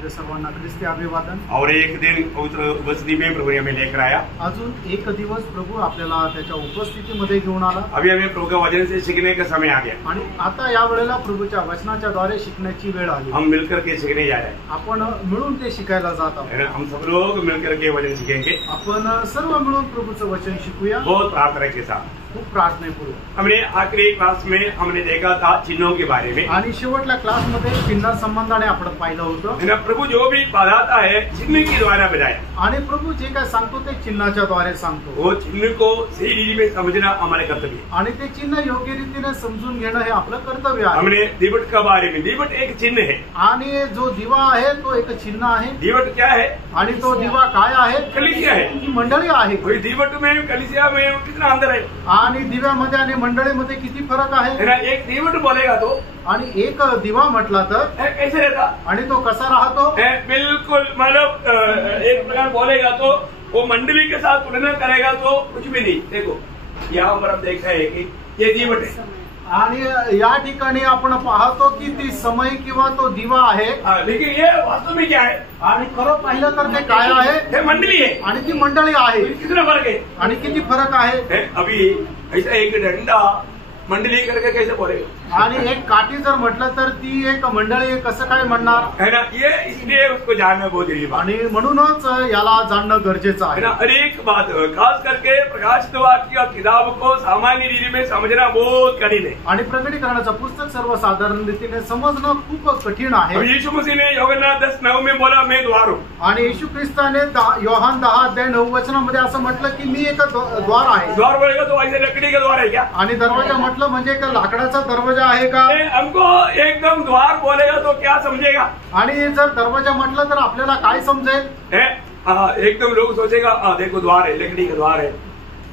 मध्ये सर्वांना ख्रिस्ती अभिवादन। और एक दिन पवित्र उपस्थिति में प्रभु ने हमें लेकर आया। अजून एक दिवस प्रभु आपल्याला त्याच्या उपस्थितीमध्ये घेऊन आला। अभी हमें प्रभु का वचन से सीखने का समय आ गया आणि आता या वेळेला प्रभूच्या वचनाच्या द्वारे शिकण्याची वेळ आली। हम मिलकर के सीखने जा रहे हैं। आपण मिळून ते शिकायला जात आहोत। हम सब लोग मिलकर के वचन सीखेंगे। आपण सर्व मिळून प्रभूचं वचन शिकूया बहुत प्रार्थना के साथ। खूप प्रार्थनेपूर्वक। हमने आखिरी क्लास में हमने देखा था चिन्हों के बारे में आणि शेवटल्या क्लास मध्ये चिन्ह संबंधाने आपण पाहिलं होतं। प्रभु जो भी बताता है चिन्ह के द्वारा बताया आणि प्रभु जे काय सांगतो ते चिन्हाच्या द्वारे सांगतो। वो चिन्ह को सही रीति में समझना हमारे कर्तव्य है आणि ते चिन्ह योग्य रीतीने समजून घेणं हे आपलं कर्तव्य आहे। हमने दीवट के बारे में, दीवट एक चिन्ह है आणि जो दिवा आहे तो एक चिन्ह आहे। दीवट क्या है आणि तो दिवा काय आहे? कलीसिया है। ही मंडळी आहे। दीवट में कलीसिया में कितना अंतर है? आणि दिव्यामध्ये आणि मंडळीमध्ये किती फरक आहे? एक दीवट बोलेगा तो आणि एक दिवा म्हटला तर कैसे रहता आणि तो कसा राहतो? बिल्कुल मतलब एक प्रकार बोलेगा तो वो मंडली के साथ तुलना करेगा तो कुछ भी नहीं। देखो यहाँ पर हम देखते हैं कि ये दीवट है आणि या ठिकाणी आपण पाहतो की ती समय किंवा तो दिवा आहे। लेकिन ये वास्तव में क्या है? आणि खरं पाहिलं तर ते काय आहे? हे मंडली है आणि ती मंडळी आहे। कितना फर्क है? आणि किती फरक आहे? अभी ऐसा एक डंडा मंडली करके कैसे बोलेगा? आणि एक काठी जर म्हटलं तर ती एक मंडळी कसं काय म्हणणार है ना? ये इसलिए उसको जानना बहुत जरूरी है आणि म्हणूनच याला जाणणं गरजेचं आहे ना। हर एक बात खास करके प्रकाशित वाक्य की किताब को सामान्य रीति में समझना बहुत कठिन है। आणि प्रकटीकरणाचं पुस्तक सर्वसाधारण रीतीने समजणं खूप कठीण आहे। यीशु मसीह ने यूहन्ना 10:9 में बोला मैं द्वार हूँ। आणि येशू ख्रिस्ताने योहान 10:9 असं म्हटलं की मी एक द्वार आहे। द्वार बोलेगा तो ऐसे लकड़ी का द्वार है क्या? आणि दरवाजा म्हटलं म्हणजे एक लाकडाचा दरवाजा आहे का? हमको एकदम द्वार बोलेगा तो क्या समझेगा? आणि जर दरवाजा म्हटलं तर आपल्याला काय समजेल? एकदम लोग सोचेगा देखो द्वार है, लकड़ी का द्वार है,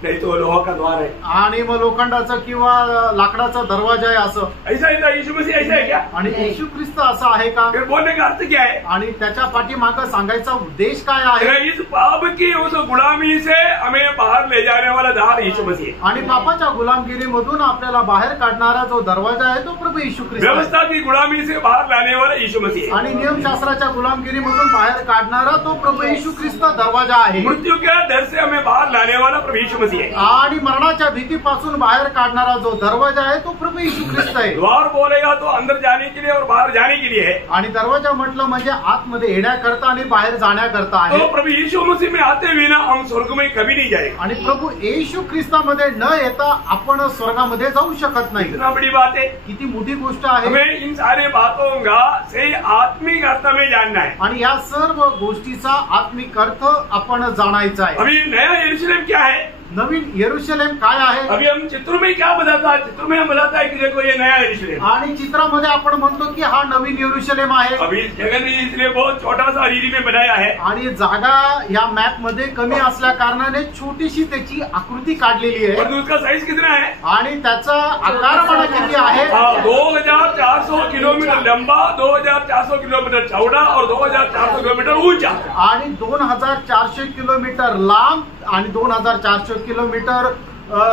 नहीं तो लोहा का द्वार है आणि मग लोखंडाचा किंवा लाकडाचा दरवाजा आहे असं। ऐसा है? यीशु मसीह ऐसा है क्या? आणि येशू ख्रिस्त असा आहे का? फिर बोलने का अर्थ क्या है? आणि त्याच्या पाठीमागं सांगायचा उद्देश काय आहे? इस पाप की उस गुलामी से हमें बाहर ले जाने वाला द्वार यीशु मसीह है। आणि पापाच्या गुलामगिरीमधून आपल्याला बाहेर काढणारा जो दरवाजा आहे तो प्रभू येशू ख्रिस्त आहे। व्यवस्था की गुलामी से बाहर लाने वाला यीशु मसीह है। आणि नियमशास्त्राच्या गुलामगिरीमधून बाहेर काढणारा तो प्रभू येशू ख्रिस्त दरवाजा आहे। मृत्यु के डर से हमें बाहर लाने वाला प्रभु यीशु मसीह है। आणि मरणाच्या भीतीपासून बाहेर काढणारा जो दरवाजा आहे तो प्रभू येशू ख्रिस्त आहे। द्वार बोलेगा तो अंदर जाने के लिए और बाहर जाने के लिए है। आणि दरवाजा म्हटलं म्हणजे आतमध्ये येण्याकरता आणि बाहेर जाण्याकरता आहे। तो प्रभु यीशु मसीह में आते बिना हम स्वर्ग में कभी नहीं जाएंगे। आणि प्रभू येशू ख्रिस्तामध्ये न येता आपण स्वर्गामध्ये जाऊ शकत नाही। इतना बड़ी बात है, किती मोठी गोष्ट आहे। हमें इन सारे बातों का सही आत्मिक अर्थ में जानना है। आणि या सर्व गोष्टीचा आत्मिक अर्थ आपण जाणायचा आहे। अभी नया यरूशलेम क्या है? नवीन यरूशलेम काय आहे? अभी हम चित्र में क्या बताता है? चित्र में हम बताता है कि देखो ये नया यरूशलेम। आणि चित्रामध्ये आपण म्हणतो की हा नवीन यरूशलेम आहे। अभी जगह ने इसलिए बहुत छोटा सा रीति में बनाया है। आणि जागा या मॅप मध्ये कमी असल्या कारणाने छोटीशी त्याची आकृती काढलेली आहे। और उसका साइज कितना है? आणि त्याचा आकारमान किती आहे? 2400 किलोमीटर लंबा, 2400 किलोमीटर चौड़ा और 2400 किलोमीटर ऊंचा। आणि 2400 किलोमीटर लांब आणि 2400 किलोमीटर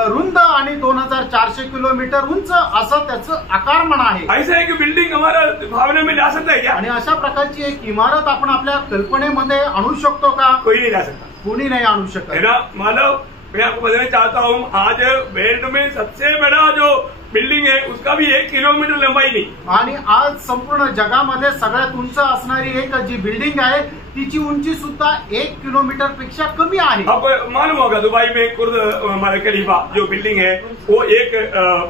रुंद आणि 2400 किलोमीटर उंच असं त्याचं आकारमान आहे। ऐसा है कि बिल्डिंग हमारा भावना में ला सकता है क्या? आणि अशा प्रकारची एक इमारत आपण आपल्या कल्पनेमध्ये आणू शकतो का? कोई नहीं ला सकता, कोणी नाही आणू शकत है ना। मानव मैं आपको बताना चाहता हूँ आज वर्ल्ड में सबसे बड़ा जो बिल्डिंग है उसका भी 1 किलोमीटर लंबाई नहीं। आणि आज संपूर्ण जगामध्ये सगळ्यात उंच असणारी एक जी बिल्डिंग आहे तिची उंची सुद्धा 1 किलोमीटर पेक्षा कमी आहे। आपको मालूम होगा दुबई में बुर्ज खलीफा जो बिल्डिंग है वो एक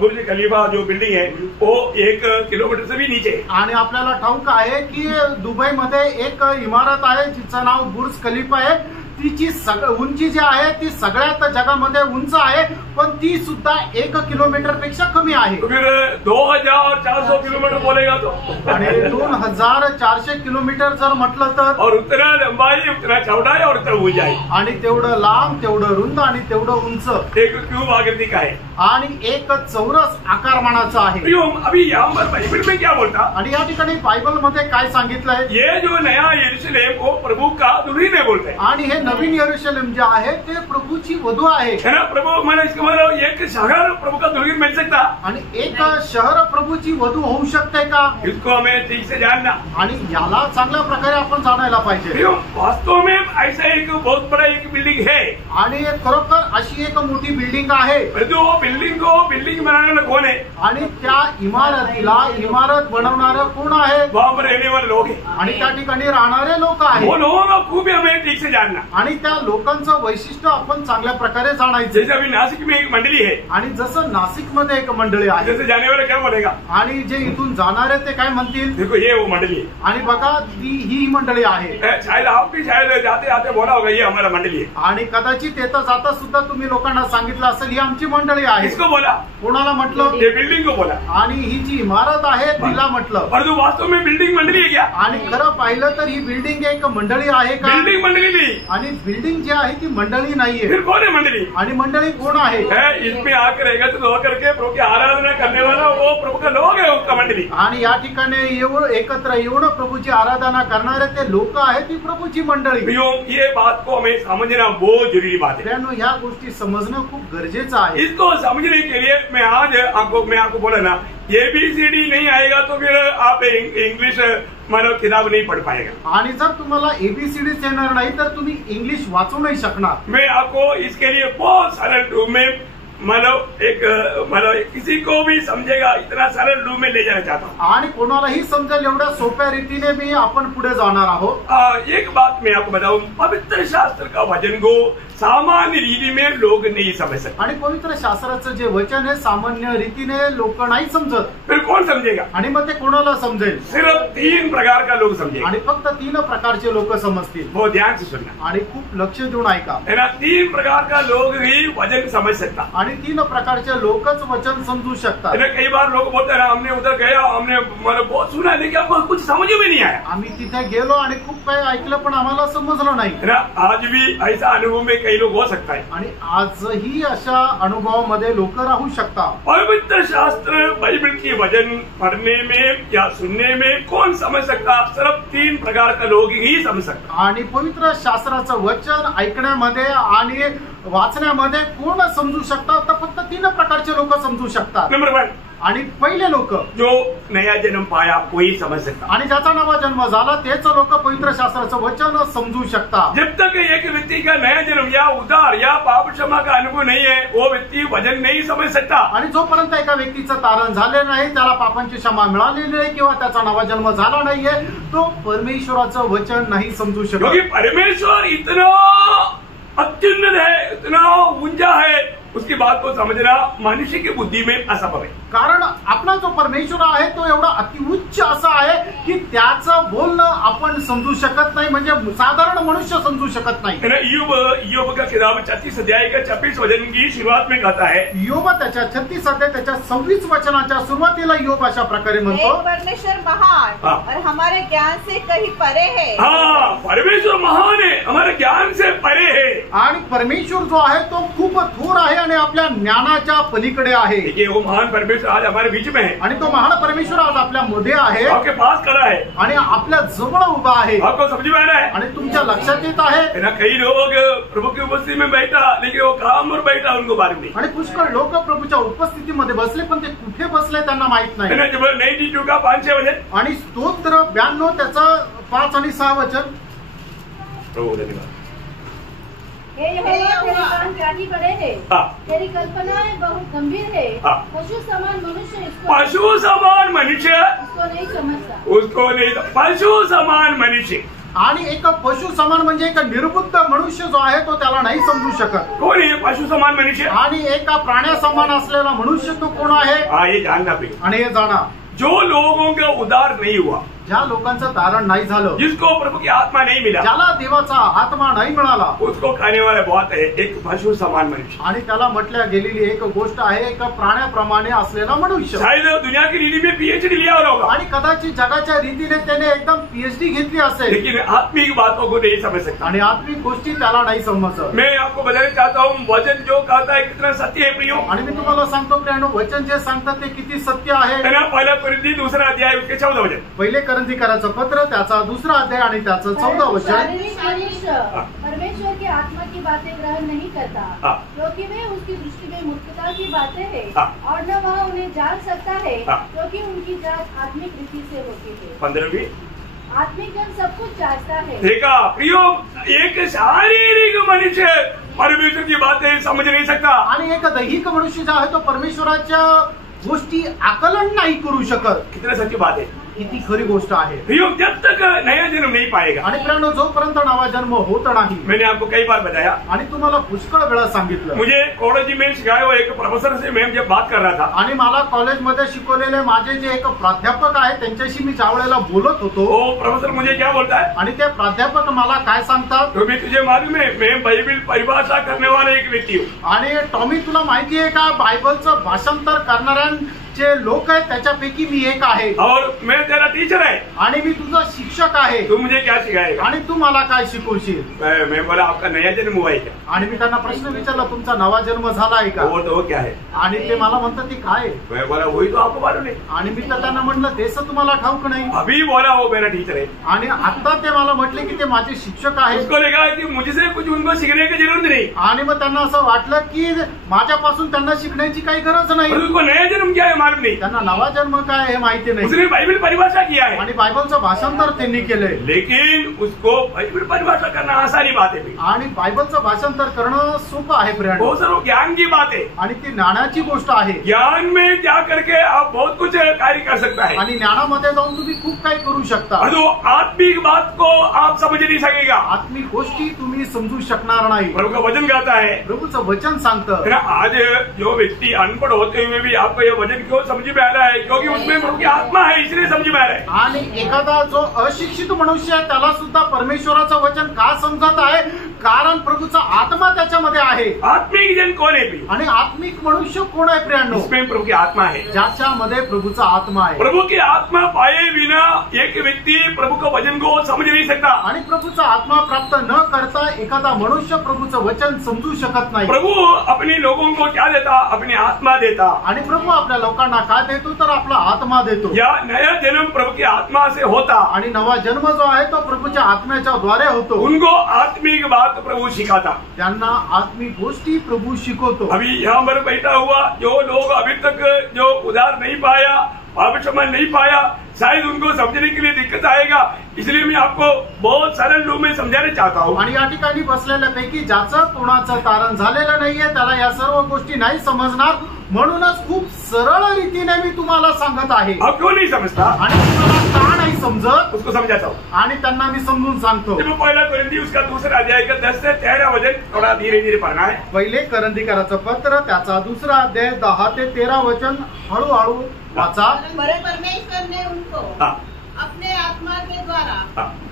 बुर्ज खलीफा जो बिल्डिंग है वो 1 किलोमीटर से भी नीचे है। आणि आपल्याला ठाऊक आहे की दुबईमध्ये एक इमारत आहे जिचं नाव बुर्ज खलीफा आहे। तिची उंची जी आहे ती सगळ्यात जगामध्ये उंच आहे, पण ती सुद्धा 1 किलोमीटर पेक्षा कमी आहे। फिर 2400 किलोमीटर बोलेगा तो आणि 2400 किलोमीटर जर म्हटलं तर और उतना लंबाई उतना चौड़ाई और उतना ऊंचाई आणि तेवढं लांब तेवढं रुंद आणि तेवढं उंच एक क्यूब आकृति का है आणि एक चौरस आकारमानाचा आहे। अभी यहाँ पर बाइबल में क्या बोलता? आणि या ठिकाणी बायबल मध्ये काय सांगितलंय? ये जो नया यरूशलेम वो प्रभु का दुल्हन है बोलते हैं। आणि हे नवीन यरूशलेम जे आहे ते प्रभूची वधू आहे. है ना प्रभु मैंने इसको बोला एक शहर प्रभु का दुल्हन मिल सकता आणि एक शहर प्रभूची वधू होऊ शकते का? इसको हमें ठीक से जानना. आणि याला चांगल्या प्रकारे आपण जाणायला पाहिजे. वास्तव में ऐसा एक बहुत बड़ा एक बिल्डिंग है आणि खरोखर अशी एक मोठी बिल्डिंग आहे. जो बिल्डिंग को बिल्डिंग बनाने वाला कौन है? आणि त्या इमारतीला इमारत बनवणारं कोण आहे? वहां पर रहने वाले लोग हैं आणि त्या ठिकाणी राहणारे लोक आहेत. वो लोगों का खूब हमें ठीक से जानना. आणि त्या लोकांचं वैशिष्ट्य आपण चांगल्या प्रकारे जाणायचं. जैसे अभी नासिक में एक मंडली है आणि जसं नाशिक मध्ये एक मंडळी आहे. जैसे जाने वाले क्या बोलेगा? आणि जे इथून जाणारे ते काय म्हणतील? देखो ये वो मंडली है. आणि बघा ही मंडळी आहे. शायद आप भी शायद जाते जाते बोला होगा ये हमारा मंडली है. आणि कदाचित येता जाता सुद्धा तुम्ही लोकांना सांगितलं असेल ही आमची मंडळी आहे. किसको बोला? कोणाला म्हटलं? ये बिल्डिंग को बोला. आणि ही जी इमारत आहे तिला म्हटलं. और जो वास्तव में बिल्डिंग मंडली है क्या? आणि खरं पाहिलं तर ही बिल्डिंग एक मंडळी आहे का? बिल्डिंग मंडली नहीं. आणि बिल्डिंग जी आहे ती मंडळी नाहीये. फिर कौन है मंडली? आणि मंडळी कोण आहे? इसमें आकर रहेगा तो होकर के प्रभु की आराधना करने वाला वो प्रभु का लोग है उसका मंडली. आणि या ठिकाणी एकत्र येऊन प्रभूची आराधना करणारे ते लोक आहेत ती प्रभूची मंडळी. ये बात को हमें समझना बहुत जरूरी बात है. त्यामुळे ह्या गोष्टी समजणं खूप गरजेचं आहे. इसको समझने के लिए मैं आपको बोला ना ABCD नहीं आएगा तो फिर आप इंग्लिश मानव किताब नहीं पढ़ पाएगा. आणि जर तुम्हाला ABCD येणार नाही तर तुम्ही इंग्लिश वाचू नाही शकणार. मैं आपको इसके लिए बहुत सरल में मतलब किसी को भी समझेगा इतना सरल रूप में ले जाना चाहता हूँ. आणि कोणालाही समजेल एवढ्या सोप्या रीतीने मी आपण पुढे जाणार आहोत. एक बात मैं आपको बताऊं, पवित्र शास्त्र का वचन को सामान्य रीति में लोग नहीं समझ सकते. आणि पवित्र शास्त्राचं जे वचन आहे सामान्य रीतीने लोक नाही समजत. फिर कौन समझेगा? आणि मग ते कोणाला समजेल? सिर्फ 3 प्रकार का लोग समझेगा. आणि फक्त 3 प्रकारचे लोक समजतील. बहुत ध्यान से सुनना. आणि खूप लक्ष देऊन ऐका. है ना. 3 प्रकार का लोग ही वचन समझ सकता. आणि 3 प्रकारचे लोकच वचन समजू शकतात. कई बार लोग बोलते हैं हमने उधर गया हमने मतलब बहुत सुना लेकिन हमको कुछ समझ में नहीं आया. आम्ही तिथे गेलो आणि खूप काही ऐकलं पण आम्हाला समजलं नाही. आज भी ऐसा अनुभव में कई लोग हो सकता है. आणि आजही अशा अनुभवामध्ये लोक राहू शकतात. पवित्र शास्त्र बाइबल की वचन पढ़ने में या सुनने में कौन समझ सकता? सिर्फ 3 प्रकार का लोग ही समझ सकता. आणि पवित्र शास्त्राचं वचन ऐकण्यामध्ये आणि वाचण्यामध्ये कोण समजू शकतात? तर फक्त 3 प्रकारचे लोक समजू शकतात. नंबर 1 आणि पहिले लोक जो नया जन्म पाया वही समझ सकता. आणि ज्याचा नवा जन्म झाला तेच लोक पवित्र शास्त्राचं वचन समजू शकतात. जब तक एक व्यक्ति का नया जन्म या उद्धार या पाप क्षमा का अनुभव नहीं है वो व्यक्ति वचन नहीं समझ सकता. आणि जोपर्यंत एका व्यक्तीचं तारण झाले नाही, त्याला पापांची क्षमा मिळालेली नाही किंवा त्याचा नवा जन्म झाला नाहीये, तो परमेश्वराचं वचन नाही समजू शकत. क्योंकि परमेश्वर इतना अत्युन्नत है, इतना ऊंचा है, उसकी बात को समझना मनुष्य की बुद्धि में असंभव है. कारण आपला जो परमेश्वर आहे तो एवढा अतिउच्च असा आहे की त्याचं बोलणं आपण समजू शकत नाही. म्हणजे साधारण मनुष्य समजू शकत नाही. ईयोब का किताब 36 अध्याय का 26 वचन की शुरुआत में कहता है. ईयोब त्याच्या 36 अध्याय त्याच्या 26 वचनाच्या सुरुवातीला ईयोब अशा प्रकारे म्हणतो, परमेश्वर महान और हमारे ज्ञान से कहीं परे है. हाँ, परमेश्वर महान है, हमारे ज्ञान से परे है. आणि परमेश्वर जो आहे तो खूप थोर आहे आणि आपल्या ज्ञानाच्या पलीकडे आहे. देखिए वो महान परमेश्वर आज हमारे बीच में है. आणि तो महान परमेश्वर आज आपल्या मध्ये आहे, आपके पास खड़ा है आणि आपल्या जवळ उभा आहे. आपको समझ में आ रहा है? आणि तुमच्या लक्षात येत आहे ना. कई लोग प्रभु की उपस्थिति में बैठा लेकिन वो काम पर बैठा उनको मालूम नहीं. आणि पुष्कळ लोक प्रभूच्या उपस्थितीमध्ये बसले पण ते कुठे बसले त्यांना माहित नाही. 92 का 5-6 वचन आणि स्तोत्र 92 त्याचं 5 आणि 6 वचन. प्रभु धन्यवाद. हे यहोवा तेरे काम त्यागी बड़े है. तेरी कल्पनाएं बहुत गंभीर है. पशु समान मनुष्य इसको नहीं समझता. उसको नहीं. पशु समान मनुष्य. आणि एक पशु समान म्हणजे एक निर्बुद्ध मनुष्य जो आहे तो त्याला नाही समजू शकत. कोण आहे पशु समान मनुष्य? आणि एका प्राण्या समान असलेला मनुष्य तो कोण आहे? हे जानना पाहिजे. आणि हे जाणा जो लोगों का उद्धार नहीं हुआ, ज्या लोकांचं तारण नाही झालं, जिसको प्रभु की आत्मा नहीं मिला, ज्याला देवाचा आत्मा नाही मिळाला, उसको खाने वाला बहुत है एक पशु समान मनुष्य. आणि त्याला म्हटल्या गेलेली एक गोष्ट आहे एक प्राण्याप्रमाणे असलेला मनुष्य. शायद दुनिया की रीति में PhD लिया होगा आणि कदाचित जगाच्या रीतीने त्याने एकदम PhD घेतली असेल, लेकिन आत्मिक बातों को नहीं समझ सकता. आणि आत्मिक गोष्टी त्याला नाही समजत. मैं आपको बताना चाहता हूँ वचन जो कहता है कितना सत्य है प्रियो. आणि मी तुम्हाला सांगतो प्रियानो, वचन जे सांगतात ते किती सत्य आहे. पहला कोरिन्थी 2 अध्याय उसके 14 वचन. पहिले करंथीकरांचं पत्र त्याचा 2रा अध्याय आणि त्याचं 14 वचन। शारीरिक मनुष्य परमेश्वर की आत्मा की बातें ग्रहण नहीं करता, क्योंकि वे उसकी दृष्टि में मूर्खता की बातें हैं, और न वह उन्हें जान सकता है, क्योंकि उनकी जांच आत्मिक रीति से होती है। 15वीं आत्मिक जन सब कुछ जांचता है। देखा प्रियो, एक शारीरिक मनुष्य परमेश्वर की बातें समझ नहीं सकता, आणि एक दैहिक मनुष्य जो आहे तो परमेश्वराच्या गोष्टी आकलन नाही करू शकत। कितने सच्ची बात है, किती खरी गोष्ट आहे। प्रियो, जब तक नया जन्म नहीं पाएगा, आणि प्रियानो, जोपर्यंत नवा जन्म होत नाही, मैंने आपको कई बार बताया आणि तुम्हाला पुष्कळ वेळा सांगितलं, मुझे कॉलेज में सिखाया हुआ एक प्रोफेसर से मैं जब बात कर रहा था, आणि मला कॉलेजमध्ये शिकवलेले माझे जे एक प्राध्यापक आहे त्यांच्याशी मी ज्या वेळेला बोलत होतो, वो प्रोफेसर मुझे क्या बोलता है, आणि ते प्राध्यापक मला काय सांगतात, तो भी तुझे मालूम है मैं बाइबल परिभाषा करने वाला एक व्यक्ती हूँ। आणि टॉमी, तुला माहिती आहे का, बायबलचं भाषांतर करणाऱ्यांचे लोक आहेत त्याच्यापैकी मी एक आहे, और मैं तेरा टीचर है, आणि मी तुझा शिक्षक आहे, तू मुझे क्या सिखाएगा, आणि तू मला काय शिकवशील। मैं बोला आपका नया जन्म हुआ है क्या, आणि मी त्यांना प्रश्न विचारला, तुमचा नवा जन्म झाला आहे का, वो क्या है, आणि ते मला म्हणतात ती काय आहे, मैं बोला वही तो आपको मालूम नहीं, आणि मी तर त्यांना म्हटलं तेच तुम्हाला ठाऊक नाही, अभी बोला वो मेरा टीचर है, आणि आता ते मला म्हटले की ते माझे शिक्षक आहेत, उसको लगा कि मुझसे कुछ उनको सीखने की जरूरत नहीं, आणि मग त्यांना असं वाटलं की माझ्यापासून त्यांना शिकण्याची काही गरज नाही, और उसको नया जन्म क्या है मालूम नहीं, त्यांना नवा जन्म काय हे माहिती नाही, उसने बाइबल परिभाषा किया है, आणि बायबलचं भाषांतर त्यांनी केलंय, लेकिन उसको बाइबल परिभाषा करना आसानी बात है भी, आणि बायबलचं भाषांतर करणं सोपं आहे प्रियांनो, बहुत सारा ज्ञान की बात है, आणि ती ज्ञानाची गोष्ट आहे, ज्ञान में जा करके आप बहुत कुछ कार्य कर सकता है, आणि ज्ञानामध्ये जाऊन तुम्ही खूप काही करू शकता, और जो आत्मिक बात को आप समझ नहीं सकेगा, आत्मिक गोष्टी तुम्ही समजू शकणार नाही। प्रभु का वचन कहता है, प्रभूचं वचन सांगतं, आज जो व्यक्ति अनपढ़ होते हुए भी आपको ये वचन क्यों समझ में आ रहा है, क्योंकि उसमें प्रभु की आत्मा है, इसलिए समझ में आ रहा है, आणि एखादा जो अशिक्षित मनुष्य आहे त्याला सुद्धा परमेश्वराचं वचन का समजत आहे, कारण प्रभूचा आत्मा त्याच्यामध्ये आहे। आत्मिक जन कौन है भी, आणि आत्मिक मनुष्य कोण आहे प्रियांनो, उसमें प्रभु की आत्मा है, ज्याच्यामध्ये प्रभूचा आत्मा आहे। प्रभु की आत्मा पाए बिना एक व्यक्ति प्रभु का वचन को समझ नहीं सकता, आणि प्रभूचा आत्मा प्राप्त न करता एखादा मनुष्य प्रभूचं वचन समजू शकत नाही। प्रभु अपने लोगों को क्या देता, अपनी आत्मा देता, आणि प्रभू आपल्या लोकांना काय देतो, तर आपला आत्मा देतो। या नया जन्म प्रभु की आत्मा से होता, आणि नवा जन्म जो आहे तो प्रभूच्या आत्म्याच्या द्वारे होतो। उनको आत्मिक बात प्रभु सिखाता, त्यांना आत्मिक गोष्टी प्रभू शिकवतो। अभी यहाँ पर बैठा हुआ जो लोग अभी तक जो उधार नहीं पाया, पाप नहीं पाया, शायद उनको समझने के लिए दिक्कत आएगा, इसलिए मैं आपको बहुत सरल रूप में समझाना चाहता हूँ। आणि या ठिकाणी बसलेल्यापैकी ज्याचं कोणाचं तारण झालेलं नाहीये त्याला या सर्व गोष्टी नाही समजणार, म्हणूनच खूप सरळ रीतीने मी तुम्हाला सांगत आहे। आप क्यों नहीं समझता, आणि तुम्हाला का नाही समजत, उसको समझाता हूँ, आणि त्यांना मी समजून सांगतो। जब पहला कोरिन्थी उसका 2रा अध्याय का 10 से 13 वचन थोड़ा धीरे धीरे पढ़ना है। पहिले करंथीकरांचं पत्र त्याचा 2रा अध्याय 10 ते 13 वचन हळूहळू वाचा। परमेश्वर ने उनको अपने आत्मा के द्वारा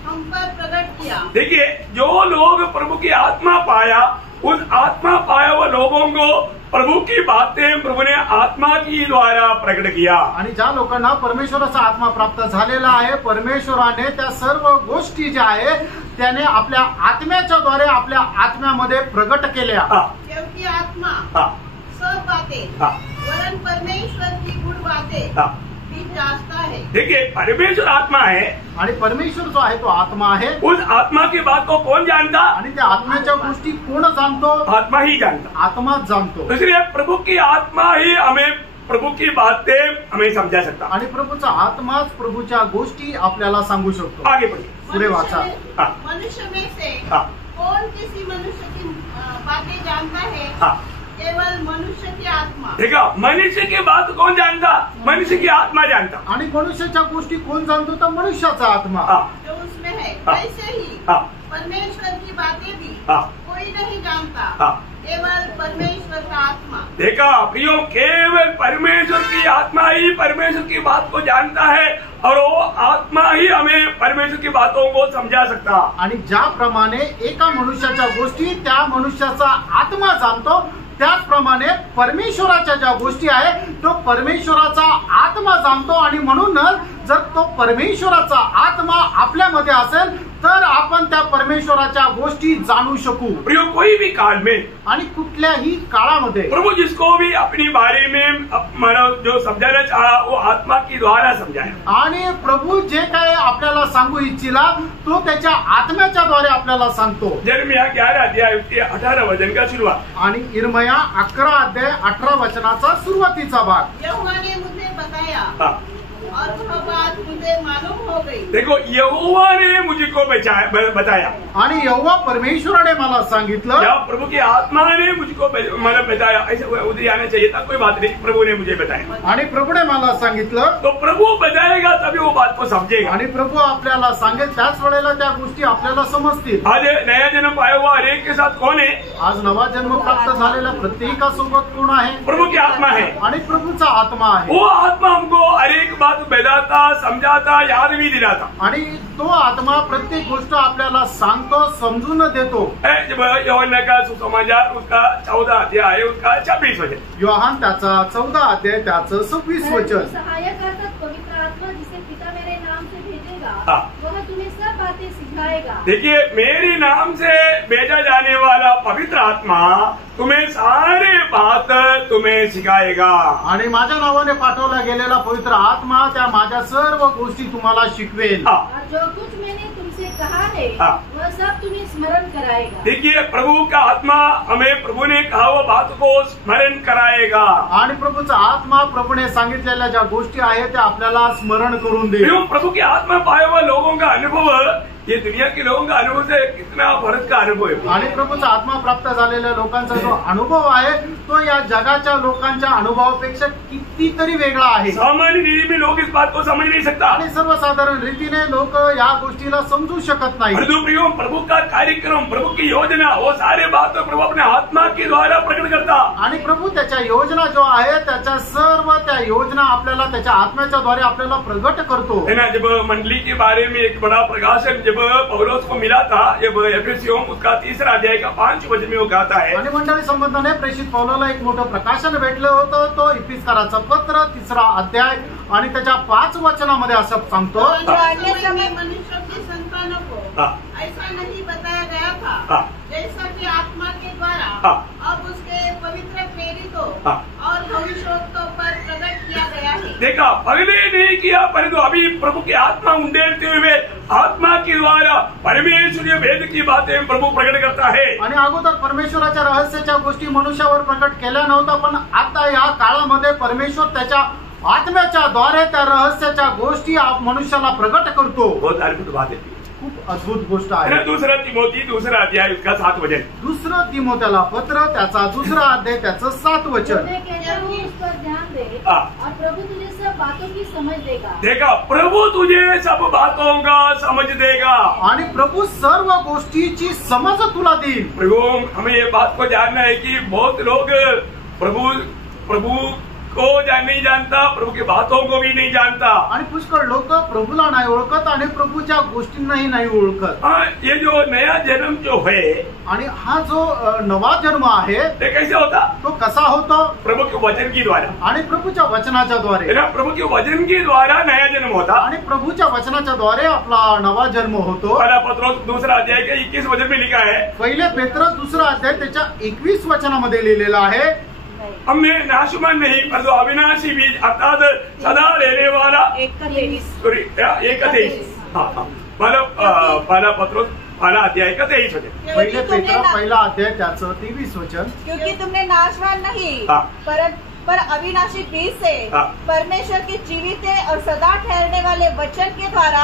हम पर प्रकट किया। देखिए, जो लोग प्रभु की आत्मा पाया, उस आत्मा पाया हुआ लोगों को प्रभु की बातें प्रभु ने आत्मा की द्वारा प्रकट किया। आणि ज्या लोकांना परमेश्वराचा आत्मा प्राप्त झालेला आहे, परमेश्वराने त्या सर्व गोष्टी ज्या आहे त्याने आपल्या आत्म्याच्या द्वारे आपल्या आत्म्यामध्ये प्रकट केल्या। क्योंकि आत्मा सब बातें वरन परमेश्वर की गुण बातें भी जांचता है। देखिए, परमेश्वर आत्मा है, आणि परमेश्वर जो आहे तो आत्मा आहे। उस आत्मा की बात को कौन जानता, आणि त्या आत्म्याच्या गोष्टी कोण जाणतो, आत्मा ही जानता, आत्माच जाणतो। इसलिए प्रभु की आत्मा ही हमें प्रभु की बातें हमें समझा सकता, आणि प्रभूचा आत्माच प्रभूच्या गोष्टी आपल्याला सांगू शकतो। आगे बढ़िए, पुढे वाचा। मनुष्य में से कौन किसी मनुष्य की बातें जानता है, केवल मनुष्य की आत्मा। देखा, मनुष्य की बात कौन जानता, मनुष्य की आत्मा जानता, आणि मनुष्याच्या गोष्टी कोण जाणतो, तर मनुष्याचा आत्मा जो उसमें है। वैसे ही परमेश्वर की बातें भी कोई नहीं जानता, केवल परमेश्वर का आत्मा। देखा प्रियो, केवल परमेश्वर की आत्मा ही परमेश्वर की बात को जानता है, और वो आत्मा ही हमें परमेश्वर की बातों को समझा सकता। आणि ज्याप्रमाणे एका मनुष्याच्या गोष्टी त्या मनुष्याचा आत्मा जाणतो, त्याचप्रमाणे परमेश्वराच्या ज्या गोष्टी आहे तो परमेश्वराचा आत्मा जाणतो। आणि म्हणूनच जर तो परमेश्वराचा आत्मा आपल्यामध्ये असेल तर आपण त्या परमेश्वराच्या गोष्टी जाणू शकू. प्रियो, कोई भी काल में आणि कुठल्याही काळामध्ये प्रभु जिसको भी अपनी बारे में जो समझाना चाहा वो आत्मा के द्वारा समझाया. आणि प्रभू जे काय आपल्याला सांगू इच्छिला तो त्याच्या आत्म्याच्या द्वारे आपल्याला सांगतो. यिर्मयाह 11 अध्याय 18 वचन का शुरुआत. आणि इर्मया 11 अध्याय 18 वचनाचा सुरुवातीचा भाग. यहोवा ने मुझे बताया और वह बात मुझे मालूम हो गई. देखो, यहोवा ने मुझको बताया आणि यहोवा परमेश्वराने मला सांगितलं. या प्रभु की आत्मा ने मुझको मतलब बताया. ऐसे उधर आना चाहिए था, कोई बात नहीं, प्रभु ने मुझे बताया. आणि प्रभूने मला सांगितलं. तो प्रभु बताएगा तभी वो बात को समझेगा. आणि प्रभू आपल्याला सांगेल त्याच वेळेला त्या गोष्टी आपल्याला समजतील. आज नया जन्म पाया हुआ हर एक के साथ कौन है? आज नवा जन्म प्राप्त झालेल्या प्रत्येकासोबत कोण आहे? प्रभु की आत्मा है. आणि प्रभूचा आत्मा आहे. वो आत्मा हमको हर एक बात बताता, समझाता, याद भी दिलाता. आणि तो आत्मा प्रत्येक गोष्ट आपल्याला सांगतो, समजून देतो. जब यूहन्ना का सुसमाचार उसका 14 अध्याय है, उसका 26 वचन. योहान त्याचा 14 अध्याय त्याचं 26 वचन. सहायक अर्थात पवित्र आत्मा जिसे पिता मेरे नाम से भेजेगा वह तुम्हें सब बातें सिखाएगा. देखिए, मेरी नाम से भेजा जाने वाला पवित्र आत्मा तुम्हें सारे बात तुम्हें सिखाएगा. आणि माझ्या नावाने पाठवला गेलेला पवित्र आत्मा त्या माझ्या सर्व गोष्टी तुम्हाला शिकवेल. और जो कुछ मैंने तुमसे कहा है वह सब तुम्हें स्मरण कराएगा. देखिए, प्रभु का आत्मा हमें प्रभु ने कहा वो बात को स्मरण कराएगा. आणि प्रभूचा आत्मा प्रभूने सांगितलेल्या ज्या गोष्टी आहेत त्या आपल्याला स्मरण करून देईल. प्रभु की आत्मा पाया हुआ लोगों का अनुभव ये दुनिया के लोगों का अनुभव से कितना फर्क का अनुभव है. आणि प्रभूचा आत्मा प्राप्त झालेल्या लोकांचा जो अनुभव आहे तो या जगाच्या लोकांच्या अनुभवापेक्षा कितीतरी वेगळा आहे. सामान्य रीति में लोग इस बात को समझ नहीं सकता. आणि सर्वसाधारण रीतीने लोक या गोष्टीला समजू शकत नाही. प्रियो, प्रभु का कार्यक्रम, प्रभु की योजना, वो सारे बात प्रभु अपने आत्मा के द्वारा प्रकट करता. आणि प्रभू त्याच्या योजना जो आहे त्याच्या सर्व त्या योजना आपल्याला त्याच्या आत्म्याच्या द्वारे आपल्याला प्रगट करतो. है ना. जब मंडली के बारे में एक बड़ा प्रकाशन जब पौलुस को मिला था, जब एफेसियों उसका 3 अध्याय का 5 वचन में वो कहता है. आणि मंडळी संबंधाने प्रेषित पौलाला एक मोठं प्रकाशन भेटलं होतं. तो इफिसकाराचं पत्र 3 अध्याय आणि त्याच्या 5 वचनामध्ये असं सांगतो. मनुष्य की संतानों को ऐसा नहीं बताया गया था जैसा कि आत्मा के द्वारा अब उसके पवित्र प्रेरितों और भविष्यवक्ताओं पर प्रकट किया गया है. देखा, पहले नहीं किया परंतु अभी प्रभु की आत्मा उंडेलते हुए आत्मा के द्वारा परमेश्वरीय वेद की बातें प्रभु प्रकट करता है. आणि अगोदर परमेश्वराच्या रहस्याच्या गोष्टी मनुष्यावर प्रकट केल्या नव्हत्या, पण आता या काळामध्ये परमेश्वर त्याच्या आत्म्याच्या द्वारे त्या रहस्याच्या गोष्टी मनुष्याला प्रकट करतो. बहुत अद्भुत बात है, खूप अद्भुत गोष्ट आहे. दूसरा तिमोथी 2 अध्याय उसका 7 वचन. दुसरं तिमोथेला पत्र त्याचा 2 अध्याय त्याचं 7 वचन. उस पर ध्यान दे और प्रभु तुझे सब बातों की समझ देगा. देखा, प्रभु तुझे सब बातों का समझ देगा. आणि प्रभू सर्व गोष्टीची समज तुला देईल. प्रभु, हमें ये बात को जानना है कि बहुत लोग प्रभु को नहीं जानता, प्रभु की बातों को भी नहीं जानता. आणि पुष्कळ लोक प्रभूला नाही ओळखत आणि प्रभूच्या गोष्टींनाही नाही ओळखत. ये जो नया जन्म जो है आणि हा जो नवा जन्म आहे ते कैसे होता? तो कसा होतो? प्रभु के वचन की द्वारा. आणि प्रभूच्या वचनाच्या द्वारे. प्रभु के वचन के द्वारा नया जन्म होता. आणि प्रभूच्या वचनाच्या द्वारे आपला नवा जन्म होतो. पहला पत्रोस 2 अध्याय के 21 वचन में लिखा है. पहिले पेत्र 2 अध्याय त्याच्या 21 वचनामध्ये लिहिलेला आहे. हमें नाशुमान नहीं परंतु अविनाशी बीज अर्थात सदा रहने वाला 1:23. पहला पत्रोस पहला अध्याय का 23 वचन. पहिले पेत्र पहिला अध्याय त्याचं 23 वचन. क्योंकि तुमने नाशवान नहीं पर अविनाशी बीज से परमेश्वर के जीवित और सदा ठहरने वाले वचन के द्वारा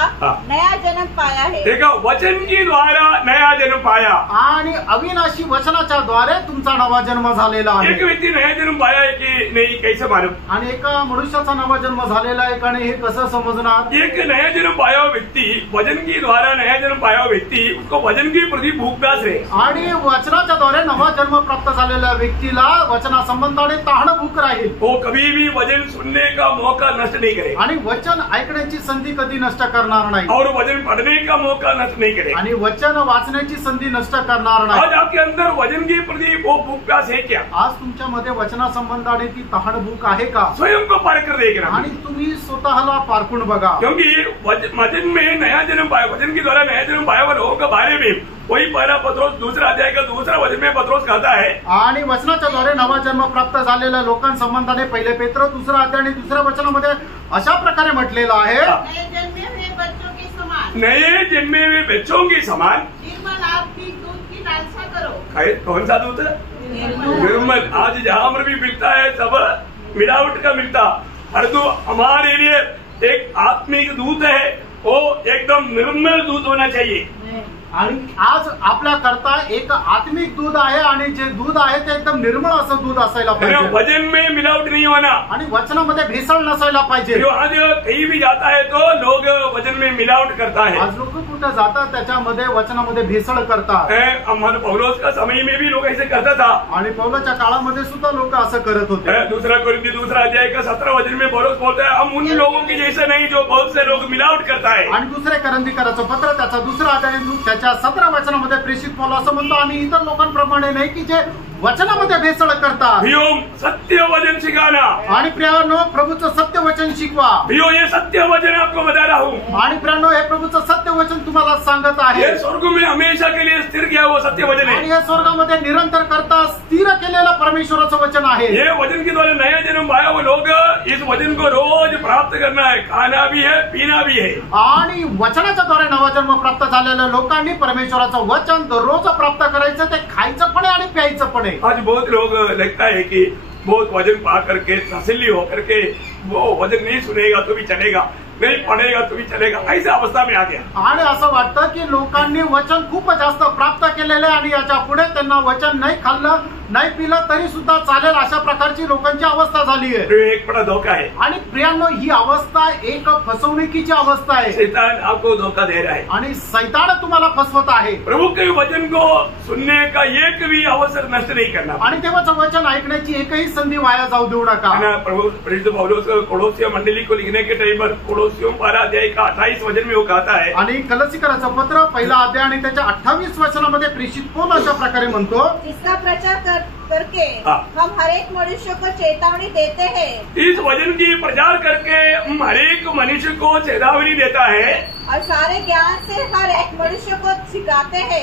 नया जन्म पाया है. देखा, वचन के द्वारा नया जन्म पाया. आणि अविनाशी वचनाच्या द्वारे तुमचा नवा जन्म झालेला आहे. एक व्यक्ती नया जन्म पाया है कि नहीं कैसे मालूम? आणि एका मनुष्याचा नवा जन्म झालेला आहे का नाही हे कसं समजणार? एक नया जन्म पाया हुआ व्यक्ति, वचन के द्वारा नया जन्म पाया हुआ व्यक्ति, उसको वचन के प्रति भूखदास रहे. आणि वचनाच्या द्वारे नवा जन्म प्राप्त झालेल्या व्यक्तीला वचना संबंधाने तहान भूक राहील. वो कभी भी वचन सुनने का मौका नष्ट नहीं करेगा. आणि वचन ऐकण्याची संधी कधी नष्ट करणार नाही. और वचन पढ़ने का मौका नष्ट नहीं करेगा. आणि वचन वाचण्याची संधी नष्ट करणार नाही। आज आपके अंदर वचन के प्रति वो भूख प्यास है क्या? आज तुमच्यामध्ये वचना संबंधाने ती तहान भूक आहे का? स्वयं को पार कर देखना आणि तुम्ही स्वतःला पारखून बघा, क्योंकि वचन में नया जन्म पाया, वचन के द्वारा नया जन्म पाया हुआ लोगों के बारे में वही पहला पत्रोस दूसरा अध्याय का दूसरा वचन में पत्रोस कहता है। आणि वचनाच्या द्वारे नवा जन्म प्राप्त झालेल्या लोकांसंबंधाने पहिले पेत्र दुसरा अध्याय आणि दुसऱ्या वचनामध्ये अशा प्रकारे म्हटलेलं आहे, नए जन्मे हुए बच्चों के समान, नए जन्मे हुए बच्चों के समान निर्मल आत्मिक दूध की लालसा करो। कौन सा दूध है? निर्मल। आज जहां पर भी मिलता है सब मिलावट का मिलता, परंतु हमारे लिए एक आत्मिक दूध है, वो एकदम निर्मल दूध होना चाहिए। आणि आज आपल्या करता एक आत्मिक दूध आहे आणि जे दूध आहे ते एकदम निर्मळ असं दूध असायला पाहिजे, वजन में मिलावट नहीं होना, आणि वचनामध्ये भेसळ नसायला पाहिजे। आज कहीं भी जाता है तो लोग वजन में मिलावट करता है। आज लोक कुठे जातात त्याच्यामध्ये वचनामध्ये भेसळ करतात। हमारे पौलोस का समय में भी लोग ऐसे करता था, आणि पौलाच्या काळामध्ये सुद्धा लोक असं करत होते। दूसरा कोरिन्थी दूसरा अध्याय का 17 वचन में पौलोस बोलता है, हम उन लोगों के जैसे नहीं जो बहुत से लोग मिलावट करता है। आणि दुसरे करंथीकराचं पत्र त्याचा दुसरा अध्याय त्याच्या 17 वचनामध्ये प्रेषित पौल असं म्हणतो, आम्ही इतर लोकांप्रमाणे नाही की जे वचनामध्ये भेसळ करतात। सत्य वचन सिखाना, आणि प्रियानो प्रभूचं सत्य वचन शिकवा। ये सत्य वचन आपको बता रहा हूँ, आणि प्रियानो हे प्रभूचं सत्य वचन तुम्हाला सांगत आहे। ये स्वर्ग में हमेशा के लिए स्थिर किया वो सत्य वचन है, आणि हे स्वर्गामध्ये निरंतर करता स्थिर केलेलं परमेश्वराचं वचन आहे। ये वचन के द्वारा नया जन्म पाया वो लोग इस वचन को रोज प्राप्त करना है, खाना भी है पीना भी है। आणि वचनाच्या द्वारे नवा जन्म प्राप्त झालेल्या लोकांनी परमेश्वराचं वचन दररोज प्राप्त करायचं, ते खायचं पण आहे आणि प्यायचं पण आहे। आज बहुत लोग लगता है कि बहुत वजन पा करके तसल्ली होकर के वो वजन नहीं सुनेगा तो भी चलेगा, नहीं पढ़ेगा तो भी चलेगा, ऐसी अवस्था में आ गया। आणि असं वाटतं की लोकांनी वचन खूप जास्त प्राप्त केलेलं आहे आणि याच्या पुढे त्यांना वचन नाही खाल्लं नाही पिलं तरी सुद्धा चालेल, अशा प्रकारची लोकांची अवस्था झाली आहे। एक बड़ा धोखा है। आणि प्रियांनो ही अवस्था एक फसवणुकीची अवस्था आहे। शैतान आपको धोखा दे रहा है आणि शैतान तुम्हाला फसवत आहे। प्रभु के वचन को सुनने का एक भी अवसर नष्ट नहीं करना, आणि देवाचं वचन ऐकण्याची एकही संधी वाया जाऊ देऊ नका। प्रभु प्रेरित पौलुस कोलोसिया मंडली को लिखने के टाइम पर कोलोसियों 12 अध्याय का 28 वचन में वो कहता है, आणि कलसीकराचं पत्र पहिला अध्याय आणि त्याच्या 28 वचनामध्ये प्रेषित पौल अशा प्रकारे म्हणतो, इसका प्रचार करके हम हर एक मनुष्य को चेतावनी देते हैं। इस वचन की प्रचार करके हम हर एक मनुष्य को चेतावनी देता है और सारे ज्ञान से हर एक मनुष्य को सिखाते हैं।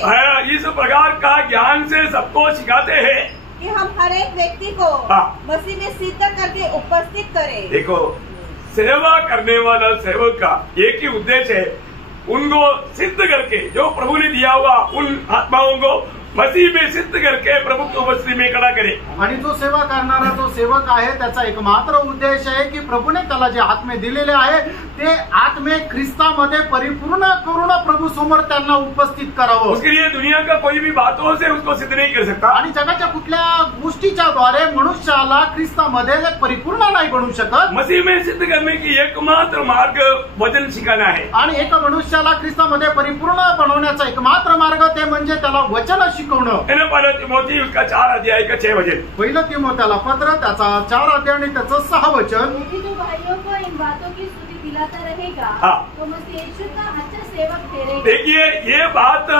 इस प्रकार का ज्ञान से सबको सिखाते हैं कि हम हर एक व्यक्ति को मसीह में सिद्ध करके उपस्थित करें। देखो, सेवा करने वाला सेवक का एक ही उद्देश्य है, उनको सिद्ध करके जो प्रभु ने दिया हुआ उन आत्माओं को मसीह में सिद्ध करके प्रभु की उपस्थिति में खड़ा करे। आणि जो सेवा करणारा जो सेवक आहे त्याचा एकमात्र उद्देश आहे की प्रभूने त्याला जे आत्मे दिलेले आहे ते आत्मे ख्रिस्तामध्ये परिपूर्ण करून प्रभू समोर त्यांना उपस्थित करावं। उसके लिए दुनिया का कोई भी बातों से उसको सिद्ध नहीं कर सकता, आणि जगाच्या कुठल्या गोष्टीच्या द्वारे मनुष्याला ख्रिस्तामध्ये परिपूर्ण नाही बनवू शकत। मसीह में सिद्ध करने की एकमात्र मार्ग वचन सिखाना है, आणि एका मनुष्याला ख्रिस्तामध्ये परिपूर्ण बनवण्याचा एकमात्र मार्ग ते म्हणजे त्याला वचन शिकवणं। पहिला तिमोथी उसका 4 अध्याय का 6 वचन, पहिलं तिमोथेला पत्र त्याचा 4 अध्याय आणि त्याचं 6 वचन, यदि तू भाइयों को इन बातों की स्तुति दिलाता रहेगा तो मसीह यीशु का अच्छा सेवक ठहरेगा। देखिए, ये बात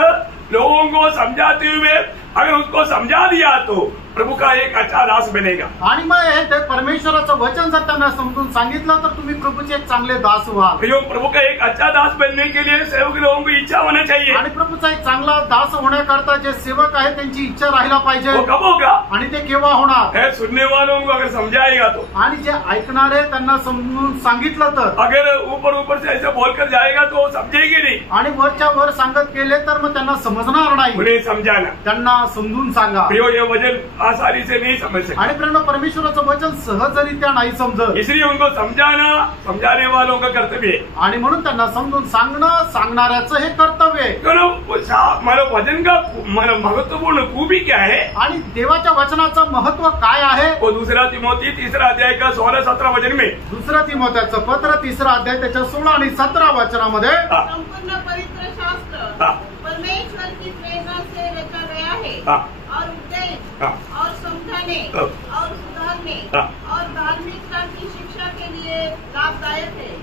लोगों को समझाते हुए अगर उसको समझा दिया तो प्रभु का एक अच्छा दास बनेगा। आणि मग हे ते परमेश्वराचं वचन जर त्यांना समजून सांगितलं तर तुम्ही प्रभूचे एक चांगले दास व्हाल। प्रभु का एक अच्छा दास बनने के लिए सेवक लोगों की इच्छा होना चाहिए, आणि प्रभूचा एक चांगला दास होण्याकरता जे सेवक आहे त्यांची इच्छा राहायला पाहिजे। वो कब होगा? आणि ते केव्हा होणार? है सुनने वालों को अगर समझाएगा तो, आणि जे ऐकणारे त्यांना समजून सांगितलं तर। अगर ऊपर ऊपर से ऐसे बोलकर जाएगा तो वो समझेगी नहीं, आणि वरच्या वर सांगत गेले तर मग त्यांना समजणार नाही। उन्हें समझाना, त्यांना समजून सांगा। ये वचन आसानी से नहीं समझ सकते, आणि प्रेरणा परमेश्वराचं वचन सहजरित्या नाही समजत, इसलिए उनको समझाना समझाने वालों का कर्तव्य है। आणि म्हणून त्यांना समजून सांगणं सांगणाऱ्याचं हे कर्तव्य आहे। मतलब वचन का महत्वपूर्ण खूबी क्या है आणि देवाच्या वचनाचं महत्व काय आहे? वो दूसरा तिमोथी 3 अध्याय का 16-17 वचन में, दुसरं तिमोथेचं पत्र 3 अध्याय त्याच्या 16 आणि 17 वचनामध्ये, संपूर्ण पवित्र शास्त्र परमेश्वर की प्रेरणा से रचा गया है और उपदेश और समझाने और सुधारने और धार्मिकता की शिक्षा के लिए लाभदायक है,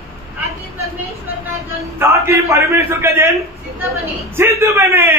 ताकि परमेश्वर का जन सिद्ध सिद्ध बने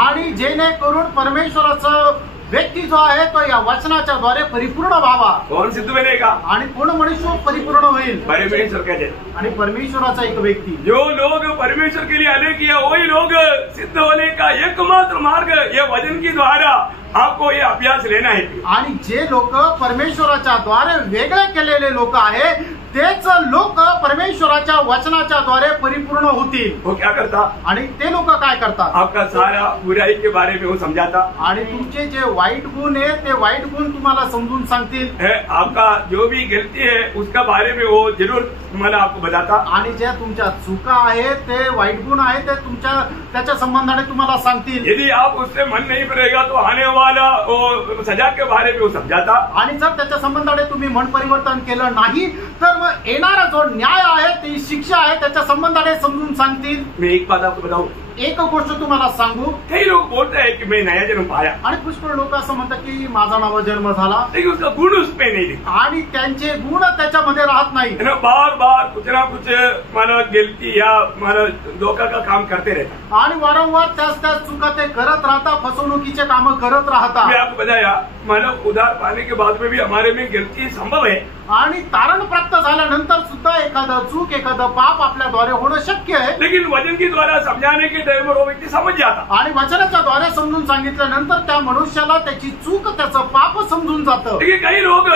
आणि जेणेकरून परमेश्वराचं व्यक्ती जो आहे तो या वचनाच्या द्वारे परिपूर्ण व्हावा. कौन सिद्ध बनेगा? आणि कोण मनुष्य परिपूर्ण होईल? परमेश्वर का जन. आणि परमेश्वराचा एक व्यक्ती. जो लोग परमेश्वर के लिए आने किया वही लोग सिद्ध होने का एकमात्र मार्ग ये वचन के द्वारा आपको ये अभ्यास लेना है. आणि जे लोक परमेश्वराच्या द्वारे वेगळे केलेले लोक आहे तेच लोक परमेश्वराच्या वचनाच्या द्वारे परिपूर्ण होतील. वो क्या करता? आणि ते लोक काय करतात? आपका सारा बुराई के बारे में वो समझाता. आणि तुमचे जे वाईट गुण आहे ते वाईट गुण तुम्हाला समजून सांगतील. आपका जो भी गलती है उसका बारे में वो जरूर तुम्हाला आपको बताता. आणि ज्या तुमच्या चुका आहेत ते वाईट गुण आहे ते तुमच्या त्याच्या संबंधाने तुम्हाला सांगतील. यदि आप उससे मन नहीं भरेगा तो आने वाला वो सजा के बारे में वो समझाता. आणि जर त्याच्या संबंधाने तुम्ही मन परिवर्तन केलं नाही तर मग येणारा जो न्याय आहे ती शिक्षा आहे त्याच्या संबंधाने समजून सांगतील. मैं एक बात आपको बताऊं. एक गोष्ट तुम्हाला सांगू. कई लोग बोलते हैं कि मैं नया जन्म पाया. आणि पुष्कळ लोक असं म्हणतात की माझा नवा जन्म झाला. लेकिन उसका गुण उसमें नहीं दिखा. आणि त्यांचे गुण त्याच्यामध्ये राहत नाही. बार बार कुछ ना कुछ मानो गलती या मानो धोखा का काम करते रहता. आणि वारंवार त्याच चुका ते करत राहता, फसवणुकीचे काम करत राहता. मैं आपको बताया मानो उधार पाने के बाद में भी हमारे में गलती संभव है. आणि तारण प्राप्त झाल्यानंतर सुद्धा एखादं चूक एखादं पाप आपल्याद्वारे होणं शक्य आहे. लेकिन वचन के द्वारा समझाने के टाइम वो व्यक्ती समझ जाता. आणि वचनाच्या द्वारे समजून सांगितल्यानंतर त्या मनुष्याला त्याची चूक त्याचं पाप समजून जातं. लेकिन काही लोग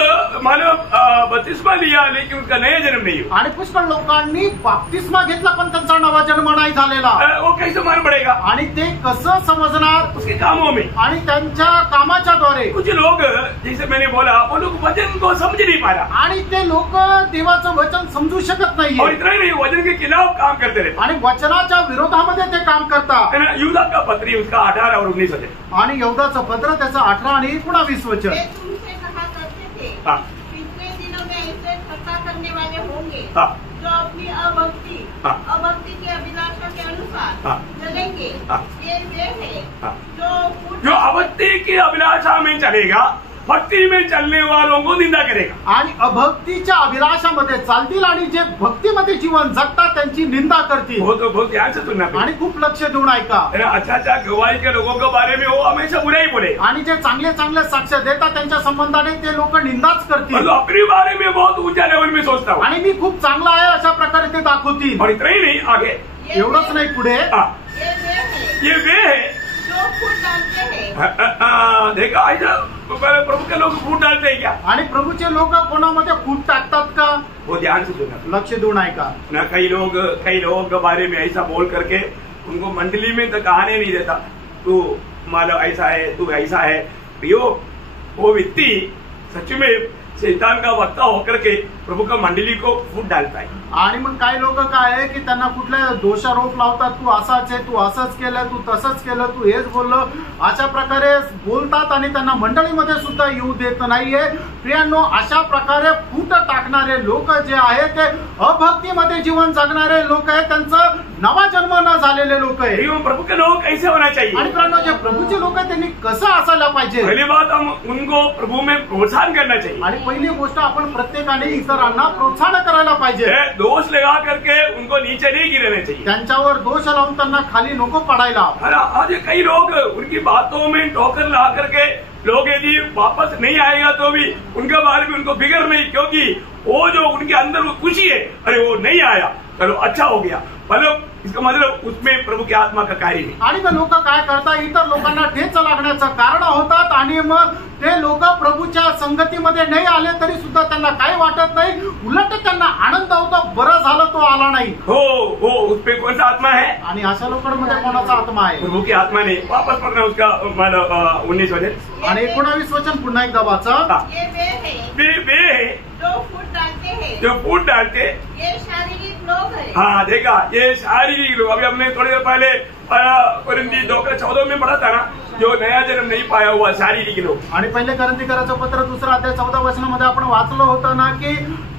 मानो बपतिस्मा लिया लेकिन उसका नया जन्म नहीं हुआ. आणि पुष्कळ लोकांनी बाप्तिस्मा घेतला पण त्यांचा नवा जन्म नाही झालेला. वो कैसे मान पड़ेगा? आणि ते कसं समजणार? उसके कामों में. आणि त्यांच्या कामाच्या द्वारे. कुछ लोग जैसे मैंने बोला वो लोग वचन को समझ नहीं पा रहा. आणि ते लोक देवाचं वचन समजू शकत और नाहीये. इतना ही नहीं वचन के खिलाफ काम करते रहते. आणि वचनाच्या विरोधामध्ये ते काम करतात. युदा का पत्री उसका 18 और 19 वचन. आणि यहूदाचं पत्र त्याचं 18 आणि 19 वचन. तुमसे कहा करते थे पिछले दिनों में ऐसे ठट्ठा करने वाले होंगे जो अपनी अभक्ति की अभिलाषा के अनुसार चलेंगे. ये वे है जो अभक्ति की अभिलाषा में चलेगा भक्ति में चलने वालों को निंदा करेगा. आणि अभक्तीच्या अभिलाषामध्ये चालतील आणि जे भक्तीमध्ये जीवन जगतात त्यांची निंदा करतील. बहुत ध्यान से सुनना. आणि खूप लक्ष देऊन ऐका. अच्छा गवाही के लोगों के बारे में वो हमेशा बुरा ही बोले. आणि जे चांगले चांगले साक्ष देतात त्यांच्या संबंधाने ते लोक निंदाच करतील. अपने बारे में बहुत ऊंचा लेवल में सोचता हूँ. आणि मी खूप चांगला आहे अशा प्रकारे ते दाखवतील. और इतना ही नहीं आगे एवढंच नाही पुढे. ये वे है जो फूट डालते हैं. देखा ऐसा प्रभु के लोग फूट डालते हैं क्या? आणि प्रभूचे लोक कोणामध्ये फूट टाकतात का? वो ध्यान से सुना. लक्ष देऊन ऐका. ना कई लोग के बारे में ऐसा बोल करके उनको मंडली में तक आने नहीं देता. तू मानो ऐसा है तू ऐसा है. वो व्यक्ति सच में शैतान का वक्ता होकर के प्रभु का मंडली को फूट डालता है. आणि मग काही लोक काय आहे की त्यांना कुठल्या दोषारोप लावतात. तू असाच आहे, तू असंच केलं, तू तसंच केलं, तू हेच बोललं, अशा प्रकारे बोलतात आणि त्यांना मंडळीमध्ये सुद्धा येऊ देत नाहीये. प्रियांनो, अशा प्रकारे फूट टाकणारे लोक जे आहेत ते अभक्तीमध्ये जीवन जगणारे लोक आहेत. त्यांचं नवा जन्म न झालेले लोक आहेत. प्रभु के लोग कैसे होना चाहिए? आणि प्रियांनो, जे प्रभूचे लोक आहेत त्यांनी कसं असायला पाहिजे? पहली बात हम उनको प्रभु में प्रोत्साहन करना चाहिए. आणि पहिली गोष्ट आपण प्रत्येकाने इतरांना प्रोत्साहन करायला पाहिजे. दोष लगा करके उनको नीचे नहीं गिरने चाहिए. त्यांच्यावर दोष लावून त्यांना खाली नको पडायला. आज कई लोग उनकी बातों में ठोकर ला करके लोग यदि वापस नहीं आएगा तो भी उनके बारे में उनको फिक्र नहीं, क्योंकि वो जो उनके अंदर वो खुशी है, अरे वो नहीं आया चलो अच्छा हो गया, मतलब इसका मतलब उसमें प्रभु की आत्मा का कार्य नहीं. आणि मग लोक काय करतात, इतर लोकांना ठेच लागण्याचं कारण होतात आणि मग ते लोक प्रभूच्या संगतीमध्ये नाही आले तरी सुद्धा त्यांना काही वाटत नाही. उलट त्यांना आनंद होतो, बरं झालं तो आला नाही. हो उस पे कौन सा आत्मा है? आणि अशा लोकांमध्ये कोणाचा आत्मा आहे? प्रभु की आत्मा ने. वापस पढ़ना उसका 19 वचन आणि 19 वचन पुन्हा एकदा वाचा. वे जो फूट डालते ये शारीरिक लोग हैं. हाँ देखा, ये शारीरिक लोग. अभी हमने थोड़ी देर पहले कोरिन्थी 2:14 में पढ़ा था ना, जो नया जन्म नहीं पाया हुआ शारीरिक लोग. आणि पहिले कोरिन्थीकराचं पत्र 2 अध्याय 14 वचनामध्ये आपण वाचलं होतं ना की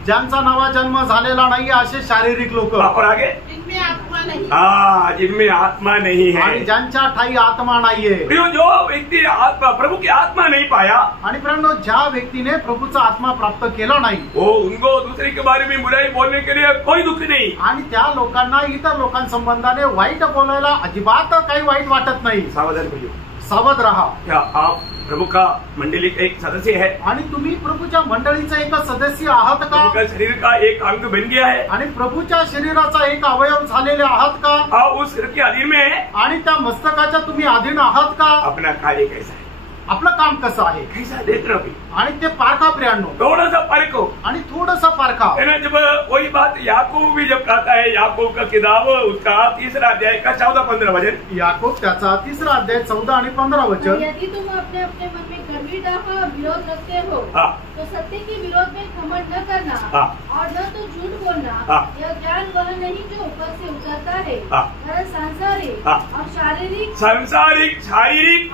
ज्यांचा नवा जन्म झालेला नाही असे शारीरिक लोक. और आगे जिनमें आत्मा नहीं। जिनमें आत्मा नहीं है, आणि ज्यांच्या ठाई आत्मा नाहीये. जो व्यक्ति आत्मा प्रभु की आत्मा नहीं पाया, आणि प्रेरणो ज्या व्यक्तीने प्रभूचा आत्मा प्राप्त केला नाही, वो उनको दूसरे के बारे में बुराई बोलने के लिए कोई दुख नहीं, आणि त्या लोकांना इतर लोकांसंबंधाने वाईट बोलायला अजिबात काही वाईट वाटत नाही. सावधान रहिए. सावध राहा. क्या आप प्रभु का मंडली का एक सदस्य है? आणि तुम्ही प्रभूच्या मंडळीचा एक सदस्य आहात का? प्रभु का शरीर का एक अंग बन गया है? आणि प्रभूच्या शरीराचा एक अवयव झालेले आहात का? आप उस शरीर के अधीन में है? आणि त्या मस्तकाच्या तुम्ही अधीन आहात का? अपना कार्य कैसा है, आपलं काम कसं आहे, कैसा देख रहे हो? आणि ते पारखा प्रियांनो, थोड़ा सा परखो. आणि थोडंसं पारखा. है ना, जब वही बात याकूब भी जब कहता है, याकूब का किताब उसका 3 अध्याय का 14-15 वचन, याकूब त्याचा 3 अध्याय 14 आणि 15 वचन. यदि तुम अपने अपने मन में गर्विता का विरोध रखते हो, तो सत्य के विरोध में घमंड न करना और न तो झूठ बोलना. यह ज्ञान वह नहीं जो ऊपर से उतरता है, वह सांसारिक और शारीरिक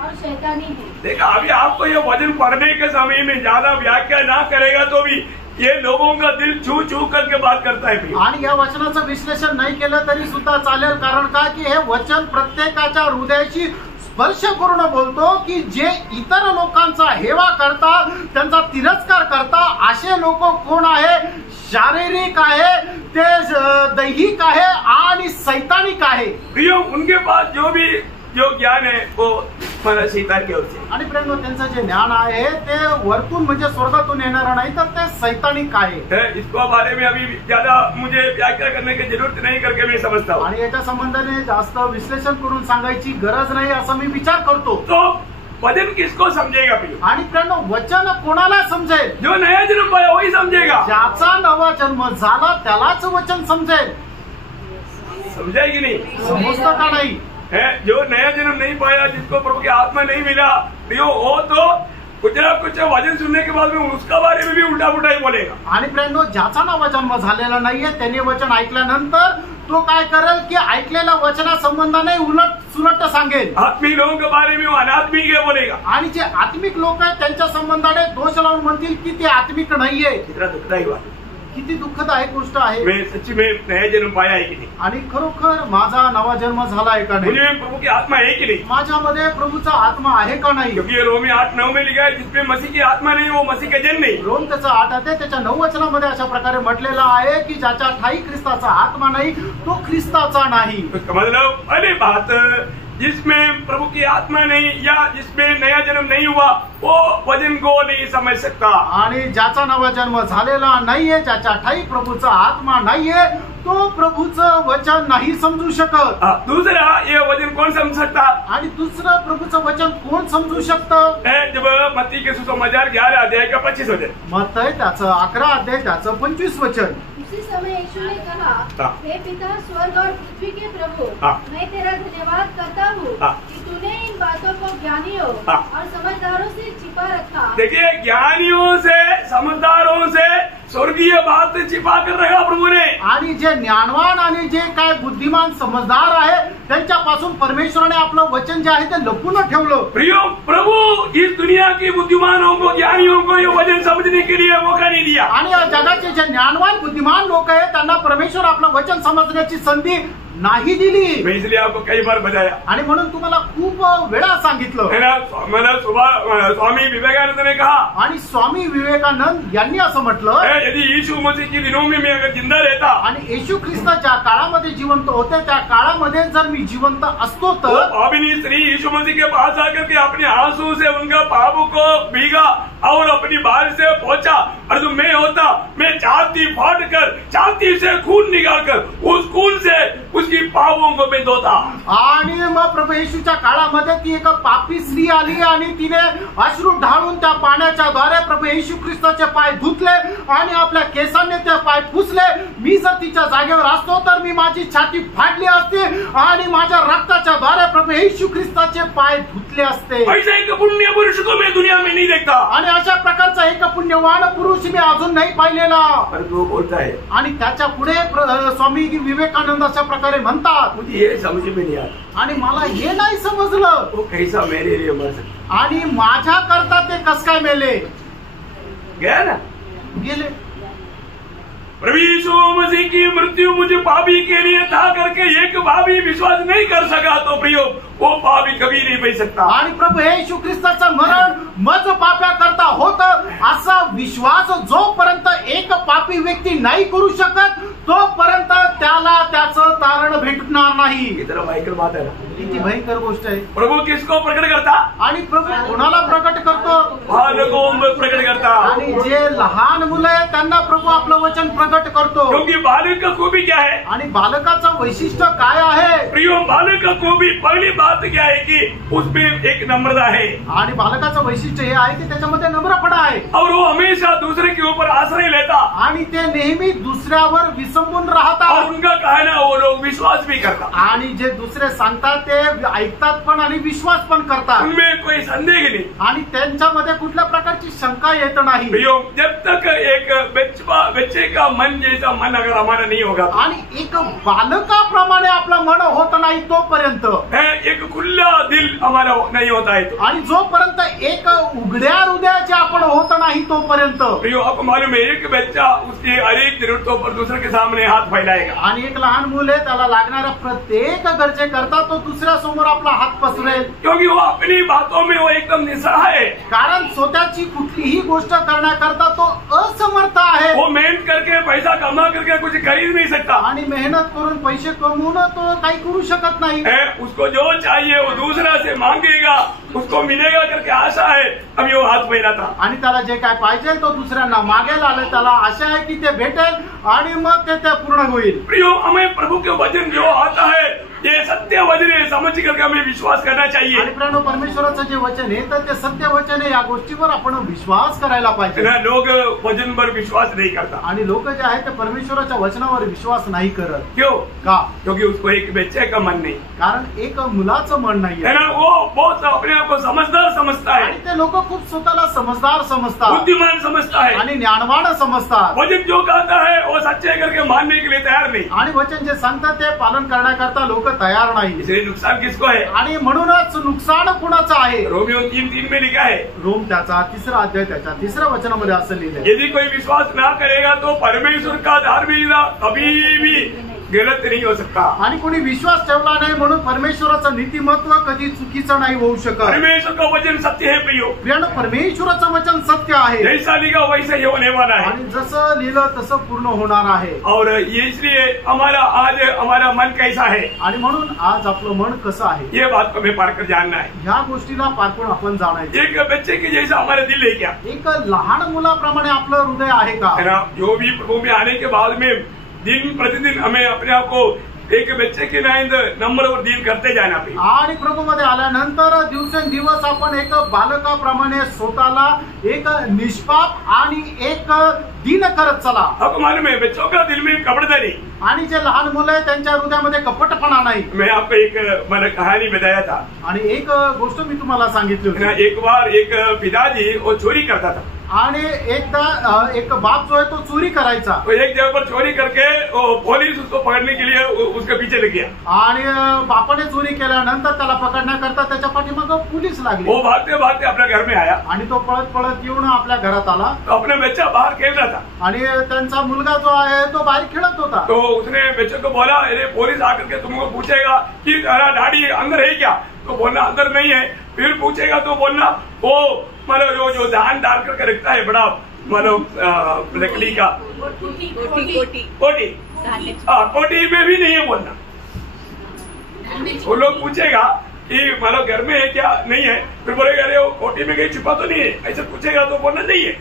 और शैतानी है. देखा, अभी आपको ये वचन पढ़ने के समय में ज्यादा व्याख्या ना करेगा तो भी ये लोगों का दिल छू छू करके बात करता है. आणि या वचनाचं विश्लेषण नाही केलं तरी सुद्धा चालेल. कारण का की हे वचन प्रत्येकाच्या हृदयाशी स्पर्श करून बोलतो की जे इतर लोकांचा हेवा करता, त्यांचा तिरस्कार करता, असे लोक कोण आहे? शारीरिक आहे, ते दैहिक आहे आणि सैतानिक आहे. प्रियो, उनके पास जो ज्ञान है वो मला शैतान के ओर से. आणि प्रेरणो त्यांचं जे ज्ञान आहे ते वरतून म्हणजे स्वर्गातून येणार नाही, तर ते सैतानिक आहे. इसको बारे में अभी ज्यादा मुझे व्याख्या करने की जरूरत नहीं करके मैं समझता हूँ. आणि याच्या संबंधाने जास्त विश्लेषण करून सांगायची गरज नाही असं मी विचार करतो. तो वचन किसको समझेगा प्रियो? आणि प्रेरणो वचन कोणाला समजेल? जो नया जन्म पाया वही समझेगा. ज्याचा नवा जन्म झाला त्यालाच वचन समजेल. समझेगी नहीं? समजतं का नाही? जो नया जन्म नहीं पाया, जिसको प्रभु की आत्मा नहीं मिला, प्रियो, वो तो कुछ ना कुछ वचन सुनने के बाद में उसका बारे में भी उल्टा पुल्टा ही बोलेगा. आणि प्रेरणो ज्याचा नवा जन्म झालेला नाहीये त्याने वचन ऐकल्यानंतर तो काय करेल की ऐकलेल्या वचना संबंधाने उलट सुलट सांगेल. आत्मिक लोगों के बारे में वो अनात्मिक है बोलेगा. आणि जे आत्मिक लोक आहेत त्यांच्या संबंधाने दोष लावून म्हणतील की ते आत्मिक नाहीये. कितना दुखदायी बात. किती दुःखदायक गोष्ट आहे. मैं सच्ची में नया जन्म पाया है कि नहीं? आणि खरोखर माझा नवा जन्म झाला आहे का नाही? मुझे प्रभु की आत्मा है कि नहीं? माझ्यामध्ये प्रभूचा आत्मा आहे का नाही? क्योंकि रोमी 8-9 में लिखा है, जिसमें मसीह की आत्मा नहीं वो मसीह का जन नहीं. रोम त्याचा 8 अध्याय त्याच्या 9 वचनामध्ये अशा प्रकारे म्हटलेला आहे की ज्याच्या ठाई ख्रिस्ताचा आत्मा नाही तो ख्रिस्ताचा नाही. मतलब पहली बात, जिसमें प्रभु की आत्मा नहीं या जिसमें नया जन्म नहीं हुआ वो वचन को नहीं समझ सकता. आणि ज्याचा नवा जन्म झालेला नाहीये, ज्याच्या ठाई प्रभूचा आत्मा नाहीये, तो प्रभूचं वचन नाही समजू शकत. दूसरा, ये वचन कौन समझ सकता? आणि दुसरं प्रभूचं वचन कोण समजू शकतं? जब मत्ती के सुसमाचार 11 अध्याय का 25 वचन, मत्ती त्याचं 11 अध्याय त्याचं 25 वचन. उसी समय यीशु ने कहा, हे पिता स्वर्ग और पृथ्वी के प्रभु, मैं तेरा धन्यवाद करता हूँ कि तूने इन बातों को ज्ञानियों और समझदारों से छिपा रखा. देखिए, ज्ञानियों से समझदारों से स्वर्गीय बात छिपा कर रखा प्रभु ने. आणि जे ज्ञानवान आणि जे काय बुद्धिमान समजदार आहे त्यांच्यापासून परमेश्वराने आपलं वचन जे आहे ते लपून ठेवलं. प्रियो, प्रभु इस दुनिया की बुद्धिमानों को, ज्ञानियों को ये वचन समझने के लिए मौका नहीं दिया. आणि या जगाचे जे ज्ञानवान बुद्धिमान लोक आहेत त्यांना परमेश्वर आपलं वचन समजण्याची संधी नाही दिली. मैं इसलिए आपको कई बार बताया. आणि म्हणून तुम्हाला खूप वेळा सांगितलं. स्वामी विवेकानंद ने कहा, आणि स्वामी विवेकानंद यांनी असं म्हटलं, यदि यीशु मसीह के दिनों में मैं अगर जिंदा रहता, आणि येशू ख्रिस्त ज्या काळामध्ये जिवंत होते त्या काळामध्ये जर मी जिवंत असतो तर पापिनी स्त्री यीशु मसीह के पास आकर के अपने आंसू से उनका पापों को भीगा और अपनी बाहर से पहुंचा, और जो मैं होता, मैं छाती फाड़ कर, छाती से खून निकाल कर उस खून से उसकी पापों को मैं धोता. आणि मग प्रभू येशूच्या काळामध्ये ती एक पापी स्त्री आली आणि तिने अश्रू ढाळून त्या पाण्याच्या द्वारे प्रभू येशू ख्रिस्ताचे पाय धुतले आणि आपल्या केसांनी ते पाय पुसले. मी जर तिच्या जागेवर असतो तर मी माझी छाती फाडली असती आणि माझ्या रक्ताच्या द्वारे प्रभू येशू ख्रिस्ताचे पाय धुतले असते. ऐसा एक पुण्य पुरुष को मैं दुनिया में नहीं देखता. आणि अशा प्रकारचा एक पुण्यवान पुरुष मी अजून नाही पाहिलेला. तो बोलता है, आणि त्याच्या पुढे स्वामी विवेकानंद अशा प्रकारे म्हणतात, मुझे ये समझ में नहीं आता. आणि मला हे नाही समजलं वो कैसा मेरे लिए मर सकता. आणि माझ्या करता ते कस काय मेले गया ना. गेले. प्रभु यीशु मसीह की मृत्यु मुझे पापी के लिए था करके एक पापी विश्वास नहीं कर सका तो प्रियो वो पापी कभी नहीं बन सकता। आणि प्रभू येशू ख्रिस्ताचं मरण मज पाप्या करता होतं असा विश्वास जोपर्यंत एक पापी व्यक्ती नाही करू शकत तोपर्यंत त्याला त्याचं तारण भेटणार नाही। इतर भयंकर बात आहे ना, किती भयंकर गोष्ट आहे। प्रभु किसको प्रकट करता? आणि प्रभू कोणाला प्रकट करतो? बालकों को प्रकट करता। आणि जे लहान मुलं आहेत त्यांना प्रभू आपलं वचन प्रकट करतो। क्योंकि बालक का खूबी क्या है? आणि बालकाचं वैशिष्ट्य काय आहे? प्रियो बालक का खूबी पहली बात क्या है कि उसमें एक नम्रता है आणि बालकाचं वैशिष्ट्य हे आहे की त्याच्यामध्ये नम्रपणा आहे और वो हमेशा दूसरे के ऊपर आश्रय लेता आणि ते नेहमी दुसऱ्यावर विसंबून और राहतात उनका कहना वो लोग विश्वास भी करता। आणि जे दुसरे सांगतात ते ऐकतात पण आणि विश्वास पण करतात उनमें कोई संदेह नहीं। आणि त्यांच्यामध्ये कुठल्या प्रकारची शंका येत नाही। प्रियो जब तक एक बच्चे का मन जैसा मन अगर हमारा नहीं होगा आणि एक बालकाप्रमाणे आपलं मन होत नाही तोपर्यंत एक खुला दिल हमारा नहीं होता है तो आणि जोपर्यंत एक उघड्या हृदयाचे आपण होत नाही तोपर्यंत प्रियो आपको मालूम है एक बच्चा उसकी हर एक जरूरतों पर दूसरे के सामने हाथ फैलाएगा आणि एक लहान मुल आहे त्याला लागणाऱ्या प्रत्येक गरजे करता तो दुसऱ्या समोर आपला हात पसरेल क्योंकि वो अपनी बातों में वो एकदम निस्सहाय है कारण स्वतःची कुठलीही गोष्ट करण्याकरता तो असमर्थ आहे। वो मेहनत करके पैसा कमा करके कुछ खरीद नहीं सकता आणि मेहनत करून पैसे कमवून तो काही करू शकत नाही। उसको जो चाहिए वो दूसरा से मांगेगा उसको मिलेगा करके आशा है अभी वो हाथ फैलाता आणि त्याला जे काय पाहिजे तो दुसऱ्यांना मागेल आले त्याला आशा आहे की ते भेटेल आणि मग ते पूर्ण होईल। प्रियो हमें प्रभु के वचन जो आता है ये सत्य वचन है समझ करके हमें विश्वास करना चाहिए। आणि प्रियानो परमेश्वराचं जे वचन आहे तर ते सत्य वचन आहे या गोष्टीवर आपण विश्वास करायला पाहिजे। लोग वचन पर विश्वास नहीं करता आणि लोक जे आहेत ते परमेश्वराच्या वचनावर विश्वास नाही करत। क्यों? का? क्योंकि उसको एक बच्चे का मन नहीं कारण एक मुलाचं मन नाही है ना, वो बहुत अपने आप को समझदार समझता है आणि ते लोक खूप स्वतःला समजदार समजतात बुद्धिमान समझता है आणि ज्ञानवान समजतात। वचन जो कहता है वो सच्चे करके मानने के लिए तैयार नहीं आणि वचन जे सांगतात ते पालन करण्याकरता लोक तयार नाही। इसलिए नुकसान किसको है? आणि म्हणूनच नुकसान कुणाचं आहे? रोमियो 3:3 में लिखा है, रोम त्याचा 3रा अध्याय त्याच्या 3ऱ्या वचनामध्ये असं लिहिलंय, यदि कोई विश्वास ना करेगा तो परमेश्वर का धार्मिकता कभी भी गलत नहीं हो सकता। आणि कोणी विश्वास ठेवला नाही म्हणून परमेश्वराचं नीतिमत्व कधी चुकीचं नाही होऊ शकत। परमेश्वर का वचन सत्य है प्रियो, प्रियानो परमेश्वराचं वचन सत्य आहे जैसा लिखा वैसा ही होने वाला है आणि जसं लिहिलं तसं पूर्ण होणार आहे। और ये इसलिए हमारा मन कैसा है आणि म्हणून आज आपलं मन कसं आहे ये बात को हमें पारकर जानना है। ह्या गोष्टीला पारखून आपण जाणायचं। एक बच्चे के जैसा हमारा दिल है क्या? एक लहान मुलाप्रमाणे आपलं हृदय आहे का? है ना, जो भी प्रभु में आने के बाद में दिन प्रतिदिन हमें अपने आप को एक बच्चे के नंबर और डील करते जाना पाहिजे। आणि प्रभूमध्ये आल्यानंतर दिवसेंदिवस आपण एक बालकाप्रमाणे स्वतःला एक निष्पाप आणि एक दीन करत चला। आपको मालूम है बच्चों का दिल में कपटता नहीं आणि जे लहान मुलं आहे त्यांच्या हृदयामध्ये कपटपणा नाही। मैं आपको एक मैंने कहानी बताया था आणि एक गोष्ट मी तुम्हाला सांगितली होती। एक बार एक पिताजी वो चोरी करता था आणि एकदा एक बाप जो है तो चोरी करायचा। तो एक जगह पर चोरी करके पुलिस उसको पकड़ने के लिए उसके पीछे लग गया आणि बापाने चोरी केल्यानंतर त्याला पकडण्याकरता त्याच्या पाठीमागे पोलीस लागले। वो भागते भागते अपने घर में आया आणि तो पळत पळत येऊन आपल्या घरात आला। तो अपने बच्चा बाहर खेल रहा था आणि त्यांचा मुलगा जो आहे तो बाहेर खेळत होता। तो उसने बच्चे को बोला, अरे पुलिस आकर के तुमको पूछेगा कि तेरा डैडी अंदर है क्या? तो बोलना अंदर नहीं है। फिर पूछेगा तो बोलना वो मतलब जो धान डाल करके रखता है बड़ा मतलब लकड़ी का कोटी में भी नहीं है बोलना। वो लोग पूछेगा कि मतलब घर में है क्या? नहीं है। फिर बोलेगा अरे वो कोटी में कहीं छुपा तो नहीं है, ऐसे पूछेगा तो बोलना नहीं है।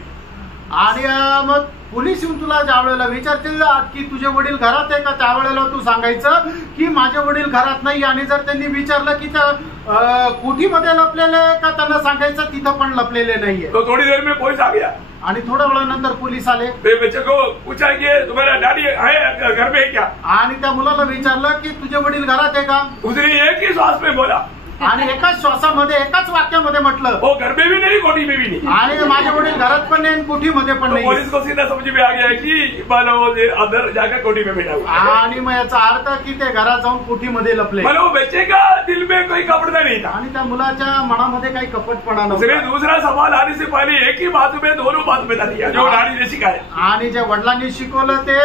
आणि मग पोलीस येऊन तुला ज्या वेळेला विचारतील की तुझे वडील घरात आहे का त्यावेळेला तू सांगायचं की माझे वडील घरात नाही। आणि जर त्यांनी विचारलं की त्या कोठीमध्ये लपलेले का त्यांना सांगायचं तिथं पण लपलेले नाहीये। तो थोड़ी देर में पुलिस आ गया आणि थोड्या वेळानंतर पोलीस आले। बच्चे को पूछा कि तुम्हारा डैडी है घर में क्या? आणि त्या मुलाला विचारलं की तुझे वडील घरात आहे का? उसने एक ही श्वास में बोला आणि एकाच श्वासामध्ये एकाच वाक्यामध्ये म्हटलं वो घर में भी नहीं कोठी में भी नहीं। आणि माझे वडील घरात पण नाही कोठीमध्ये पण नाही। पुलिस को सीधा समझ में आ गया कि मतलब अंदर जाकर कोठी में बैठा हुआ। आणि मग याचा अर्थ की ते घरात जाऊन कोठीमध्ये लपले। मतलब वो बच्चे का दिल में कोई कपड़ा नहीं। नहीं था। आणि त्या मुलाच्या मनामध्ये काही कपटपणा इसलिए नव्हता। दूसरा सवाल आने से पहले एक ही बात में दोनों बात बता दिया जो डैडी ने सिखाया। आणि जे वडिलांनी शिकवलं ते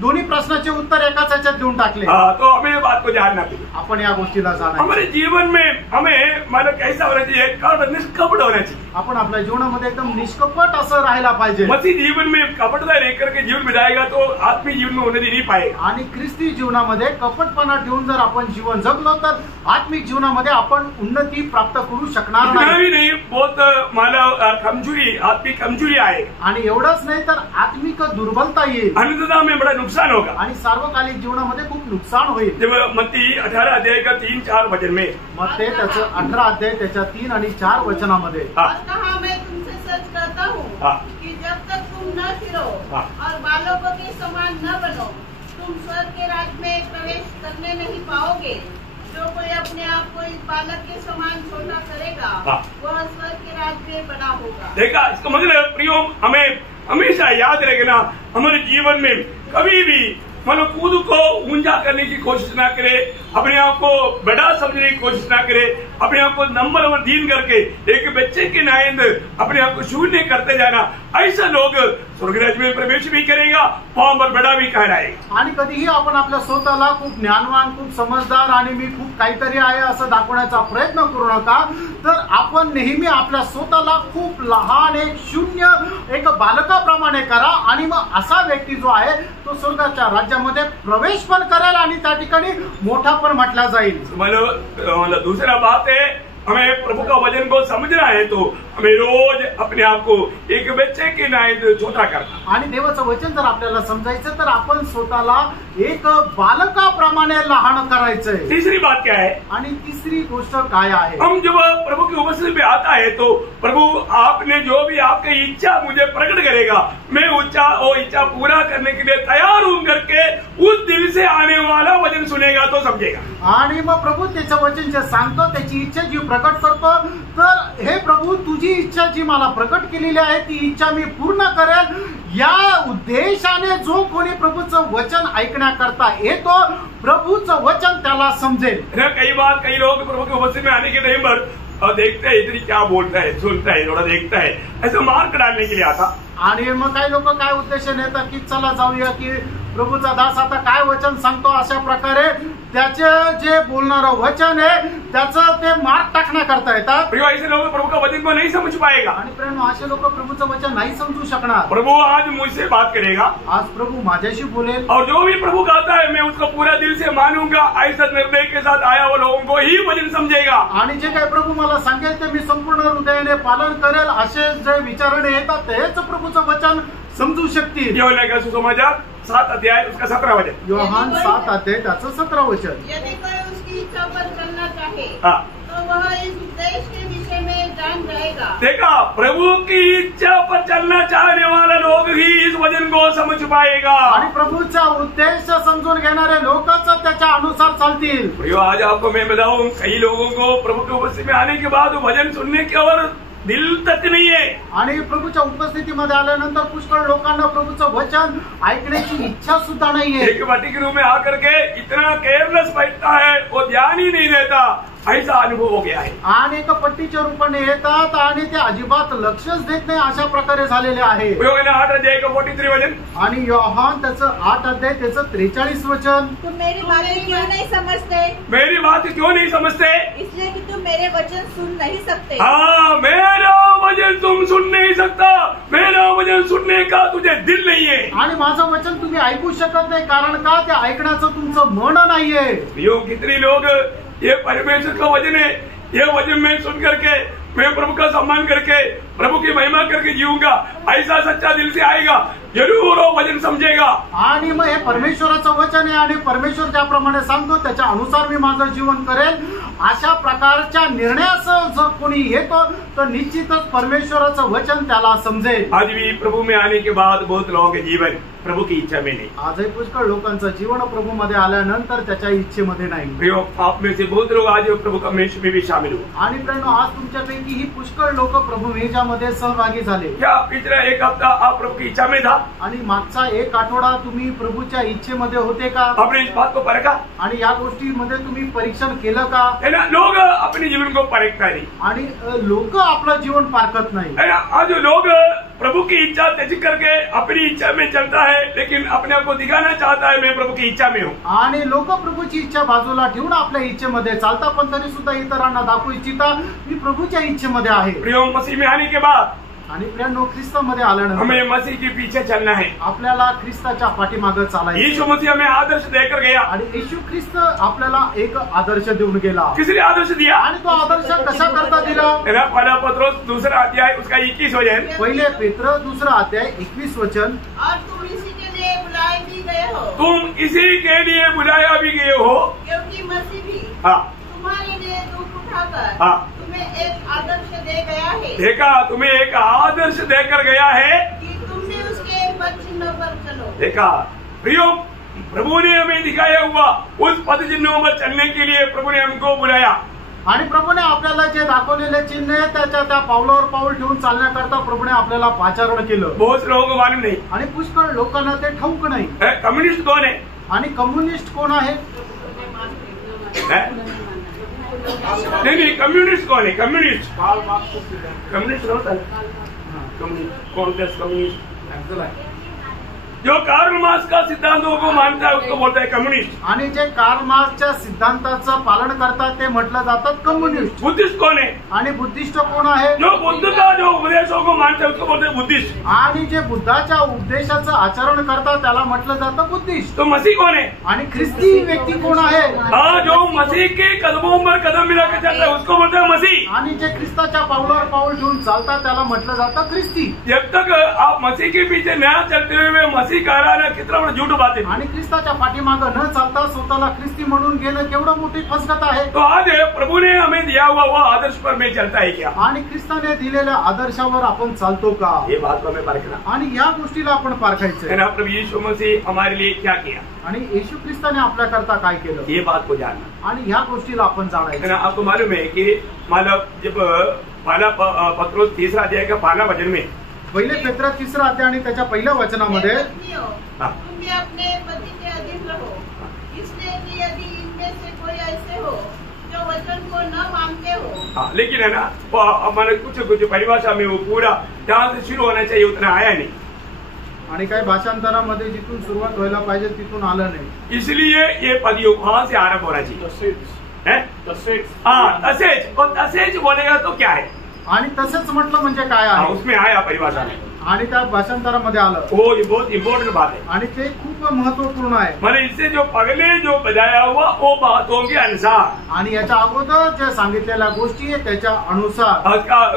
दोन्ही प्रश्नाचे उत्तर एकाच याच्यात देऊन टाकले। तो हमें ये बात को जानना चाहिए। आपण या गोष्टीला जाणायचं। हमारे जीवन में हमें मतलब कैसा होना चाहिए, निष्कपट होना चाहिए। आपण आपल्या जीवनामध्ये एकदम निष्कपट असं राहायला पाहिजे। मसीह जीवन में कपटता लेकर के जीवन बिताएगा तो आत्मिक जीवन में उन्नति नहीं पाएगा। आणि ख्रिस्ती जीवनामध्ये कपटपणा ठेवून जर आपण जीवन जगलो तर आत्मिक जीवनामध्ये आपण उन्नती प्राप्त करू शकणार नहीं। बहुत मानव कमजोरी, आत्मिक कमजोरी आए आणि एवढंच नाही तर आत्मिक दुर्बलता येईल, अंततः में बड़ा नुकसान होगा आणि सार्वकालिक जीवनामध्ये खूप नुकसान होईल। जब मत्ती 18 अध्याय का 3-4 वचन में मग ते त्याचं 18 अध्याय त्याच्या 3 आणि 4 वचनामध्ये कहा मैं तुमसे सच कहता हूँ कि जब तक तुम न फिरो और बालकों के समान न बनो, तुम स्वर्ग के राज्य में प्रवेश करने नहीं पाओगे। जो कोई अपने आप को इस बालक के समान छोटा करेगा वह स्वर्ग के राज्य में बड़ा होगा। देखा, इसका मतलब प्रियो हमें हमेशा याद रखना, हमारे जीवन में कभी भी मतलब खुद को ऊंचा करने की कोशिश ना करे, अपने आप को बड़ा समझने की कोशिश ना करे, अपने आप को नंबर दीन करके एक बच्चे के नायंद अपने आप को शून्य करते जाना, ऐसा लोग स्वर्गराज में प्रवेश भी करेगा, वहां पर बड़ा भी कहलाएगा। आणि कधीही आपण आपल्या स्वतःला खूप ज्ञानवान, खूप समजदार आणि मी खूप काहीतरी आहे असं दाखवण्याचा प्रयत्न करू नका। तर आपण नेहमी आपल्या स्वतःला खूप लहान, एक शून्य, एक बालकाप्रमाणे करा आणि मग असा व्यक्ती जो आहे तो स्वर्गाच्या राज्यामध्ये प्रवेश पण करेल आणि त्या ठिकाणी मोठा पण म्हटला जाईल। मतलब दूसरा बात है, हमें प्रभु का वचन को समझना है तो हमें रोज अपने आप को एक बच्चे के नायंद छोटा करना। आणि देवाचं वचन जर आपल्याला समजायचं तर आपण स्वतःला एक बालकाप्रमाणे लहान करायचंय। तीसरी बात क्या है, आणि तिसरी गोष्ट काय आहे, हम जब प्रभु की उपस्थिति में आता है तो प्रभु आपने जो भी आपकी इच्छा मुझे प्रकट करेगा, मैं वो इच्छा पूरा करने के लिए तैयार हूं करके उस दिल से आने वाला वचन सुनेगा तो समझेगा। आणि मग प्रभू त्याचं वचन जे सांगतो, त्याची इच्छा जी प्रकट करतो, तर हे प्रभू तुझी इच्छा जी मला प्रकट केलेली आहे ती इच्छा मी पूर्ण करेल, या उद्देशाने जो कोणी प्रभूचं वचन ऐकण्याकरता येतो, प्रभूचं वचन त्याला समजेल। कई बार कई लोग प्रभु की उपस्थिति में आने के टाइम पर और देखते हैं इतनी क्या बोलता है, सुनता है, थोड़ा देखता है, ऐसे मार्क डालने के लिए आता। आणि मग काही लोक काय उद्देशाने येतात की चला जाऊया की प्रभूचा दास आता काय वचन सांगतो, अशा प्रकारे त्याचे जे बोलणारं वचन आहे त्याचं ते मार्क टाकण्याकरता येतात। ऐसे लोग प्रभु का वचन को नहीं समझ पाएगा। आणि प्रेम असे लोक प्रभूचं वचन नाही समजू शकणार। प्रभु आज मुझसे बात करेगा, आज प्रभू माझ्याशी बोलेल, और जो भी प्रभु कहता है मैं उसको पूरा दिल से मानूंगा, ऐसा निर्णय के साथ आया वो लोगों को ही वचन समझेगा। आणि जे काही प्रभू मला सांगेल ते मी संपूर्ण हृदयाने पालन करेल, असे जे विचारणे येतात तेच प्रभूचं वचन समजू शकतील। योहन्ना का सुसमाचार 7 अध्याय उसका 17 वचन, योहान 7 अध्याय त्याचं 17 वचन। यदि कोई उसकी इच्छा पर चलना चाहे हाँ, तो वह इस उद्देश्य के विषय में जान जाएगा। देखा, प्रभु की इच्छा पर चलना चाहने वाला लोग ही इस वचन को समझ पाएगा। आणि प्रभूचा उद्देश समजून घेणारे लोकच त्याच्या अनुसार चालतील। प्रियो, आज आपको मैं बताऊं, कई लोगों को प्रभु की उपस्थिति में आने के बाद भजन सुनने की और दिल तक नहीं है। आणि प्रभूच्या उपस्थितीमध्ये आल्यानंतर पुष्कळ लोकांना प्रभूचं वचन ऐकण्याची इच्छा सुद्धा नाहीये। एक बाटी के रूम में आकर के इतना केयरलेस बैठता है, वो ध्यान ही नहीं देता, ऐसा अनुभव हो गया है। आणि एक पट्टीच्या रूपाने येतात आणि ते अजिबात लक्षच देत नाही, अशा प्रकारे झालेले आहे। योहन्ना 8 अध्याय का 43 वचन, आणि योहान त्याचं 8 अध्याय त्याचं 43 वचन, तुम मेरी बातें क्यों नहीं समझते? मेरी बात क्यों नहीं समझते? इसलिए कि तुम मेरे वचन सुन नहीं सकते। हाँ, मेरा वचन तुम सुन नहीं सकता, मेरा वचन सुनने का तुझे दिल नहीं है। आणि माझं वचन तुम्ही ऐकू शकत नाही, कारण का ते ऐकण्याचं तुमचं मन नाहीये। यो कितने लोग ये परमेश्वर का वचन है, ये वचन में सुन करके मैं प्रभु का सम्मान करके प्रभु की महिमा करके जीऊंगा, ऐसा सच्चा दिल से आएगा, जरूर वो वचन समझेगा। आणि मग हे परमेश्वराचं वचन आहे आणि परमेश्वर ज्याप्रमाणे सांगतो त्याच्या अनुसार मी माझं जीवन करेल, अशा प्रकारच्या निर्णयाचं जर कोणी येतो तर निश्चितच परमेश्वराचं वचन त्याला समजेल। आज भी प्रभु में आने के बाद बहुत लोगों के जीवन प्रभु की इच्छा में नहीं। आजही पुष्कळ लोकांचं जीवन प्रभू मध्ये आल्यानंतर त्याच्या इच्छेमध्ये नाही। प्रियो, आप में से बहुत लोग आज प्रभु का मेष में भी शामिल हुए। आणि प्रेरणा आज तुमच्यापैकी ही पुष्कळ लोक प्रभू मेजामध्ये यामध्ये सहभागी झाले. क्या पिछला एक हफ्ता आप प्रभु की इच्छा में था? आणि मागचा एक आठवडा तुम्ही प्रभूच्या इच्छेमध्ये होते का? आपने इस बात को परखा? आणि या गोष्टीमध्ये तुम्ही परीक्षण केलं का? है ना, लोग अपने जीवन को परखता नहीं. आणि लोक आपलं जीवन पारखत नाही. है ना, आज लोग प्रभु की इच्छा त्याची करके अपनी इच्छा में चलता है, लेकिन अपने आप को दिखाना चाहता है मैं प्रभु की इच्छा में हूँ. आणि लोक प्रभूची इच्छा बाजूला ठेवून आपल्या इच्छेमध्ये चालता, पण तरी सुद्धा इतरांना दाखवू इच्छिता मी प्रभूच्या इच्छेमध्ये आहे. प्रियो, मसीह में आने के बाद आणि प्रियांनो, ख्रिस्तामध्ये आल्यानंतर हमें मसीह के पीछे चलना है. आपल्याला ख्रिस्ताच्या पाठीमागे चालायचं. यीशु मसीह हमें आदर्श देकर गया. आणि येशू ख्रिस्त आपल्याला एक आदर्श देऊन गेला. किसने आदर्श दिया? आणि तो आदर्श कशा करता दिला? पहला पत्रोस 2 अध्याय उसका 21 वचन. पहिले पेत्र 2 अध्याय 21 वचन. और तुम इसी के लिए बुलाए भी गए हो. तुम इसी के लिए बुलाया भी गए हो, क्योंकि मसीह भी तुम्हारे लिए दुख उठाकर तुम्हें एक आदर्श दे गया है. देखा, तुम्हें एक आदर्श देकर गया है कि तुम भी उसके पद चिन्हों पर चलो. देखा प्रियो, प्रभु ने हमें दिखाया हुआ उस पद चिन्हों पर चलने के लिए प्रभु ने हमको बुलाया. आणि प्रभूने आपल्याला जे दाखवलेले चिन्ह आहे त्याच्या त्या पावलावर पाऊल ठेवून चालण्याकरता प्रभूने आपल्याला पाचारण केलं. बहुत लोगों को मालूम नहीं. आणि पुष्कळ लोकांना ते ठाऊक नाही. कम्युनिस्ट कौन है? आणि कम्युनिस्ट कोण आहे? नहीं, कम्युनिस्ट कौन है? कम्युनिस्ट होता है. कम्युनिस्ट कम्युनिस्ट जो कार्ल मार्क्स का सिद्धांतों को मानता है उसको बोलता है कम्युनिस्ट. आणि जे कार्ल मार्क्सच्या सिद्धांताचं पालन करतात ते म्हटलं जातात कम्युनिस्ट. बुद्धिस्ट कौन है? आणि बुद्धिस्ट कोण आहे? जो बुद्ध का जो उपदेशों को मानते हैं उसको बोलते हैं बुद्धिस्ट. आणि जे बुद्धाच्या उपदेशाचं आचरण करतात त्याला म्हटलं जातं बुद्धिस्ट. तो मसीह कौन है? आणि ख्रिस्ती व्यक्ती कोण आहे? जो मसीह के कदमों पर कदम मिलाकर चलता है उसको बोलते हैं मसीह. आणि जे ख्रिस्ताच्या पावलावर पाऊल ठेवून चालतात त्याला म्हटलं जातं ख्रिस्ती. जब तक आप मसीह के पीछे न चलते हुए मसीह का राना कितना बड़ा झूठ बात है. आणि ख्रिस्ताच्या पाठीमागं न चालता स्वतःला ख्रिस्ती म्हणून घेणं केवढं मोठी फसगत आहे. तो आज प्रभु ने हमें दिया हुआ वो आदर्श पर मैं चलता है क्या? आणि ख्रिस्ताने दिलेल्या आदर्शावर आपण चालतो का? ये बात को हमें परखना. आणि या गोष्टीला आपण पारखायचं. प्रभु यीशु मसीह हमारे लिए क्या किया आणि येशू ख्रिस्ताने आपल्याकरता काय केलं, ये बात को जानना. आणि ह्या गोष्टीला आपण जाणायचं. आपको मालूम है कि मतलब जब पहला पत्रोस 3 अध्याय का 12 वचन में पहिले पेत्र 3 अध्याय आणि त्याच्या पहिल्या वचनामध्ये तुम भी अपने पति के अधीन रहो, इसलिए कि यदि इनमें से कोई ऐसे हो जो वचन को न मानते हो. लेकिन है ना, मैंने कुछ परिभाषा में वो पूरा जहाँ से शुरू होना चाहिए उतना आया नहीं. आणि काही भाषांतरामध्ये जिथून सुरुवात व्हायला पाहिजे तिथून आलं नाही. इसलिए ये पद वहां से आरंभ होना चाहिए. तसेच बोलेगा तो क्या है? आणि तसंच म्हटलं म्हणजे काय आहे? उसमें आया परिभाषा में. आणि त्या भाषांतरामध्ये आलं. वो ये बहुत इम्पोर्टेंट बात है. आणि ते खूप महत्वपूर्ण आहे. मैंने इससे जो पगले जो बजाया हुआ वो बातों के अनुसार. आणि याच्या अगोदर जे सांगितलेल्या गोष्टी आहे त्याच्या अनुसार.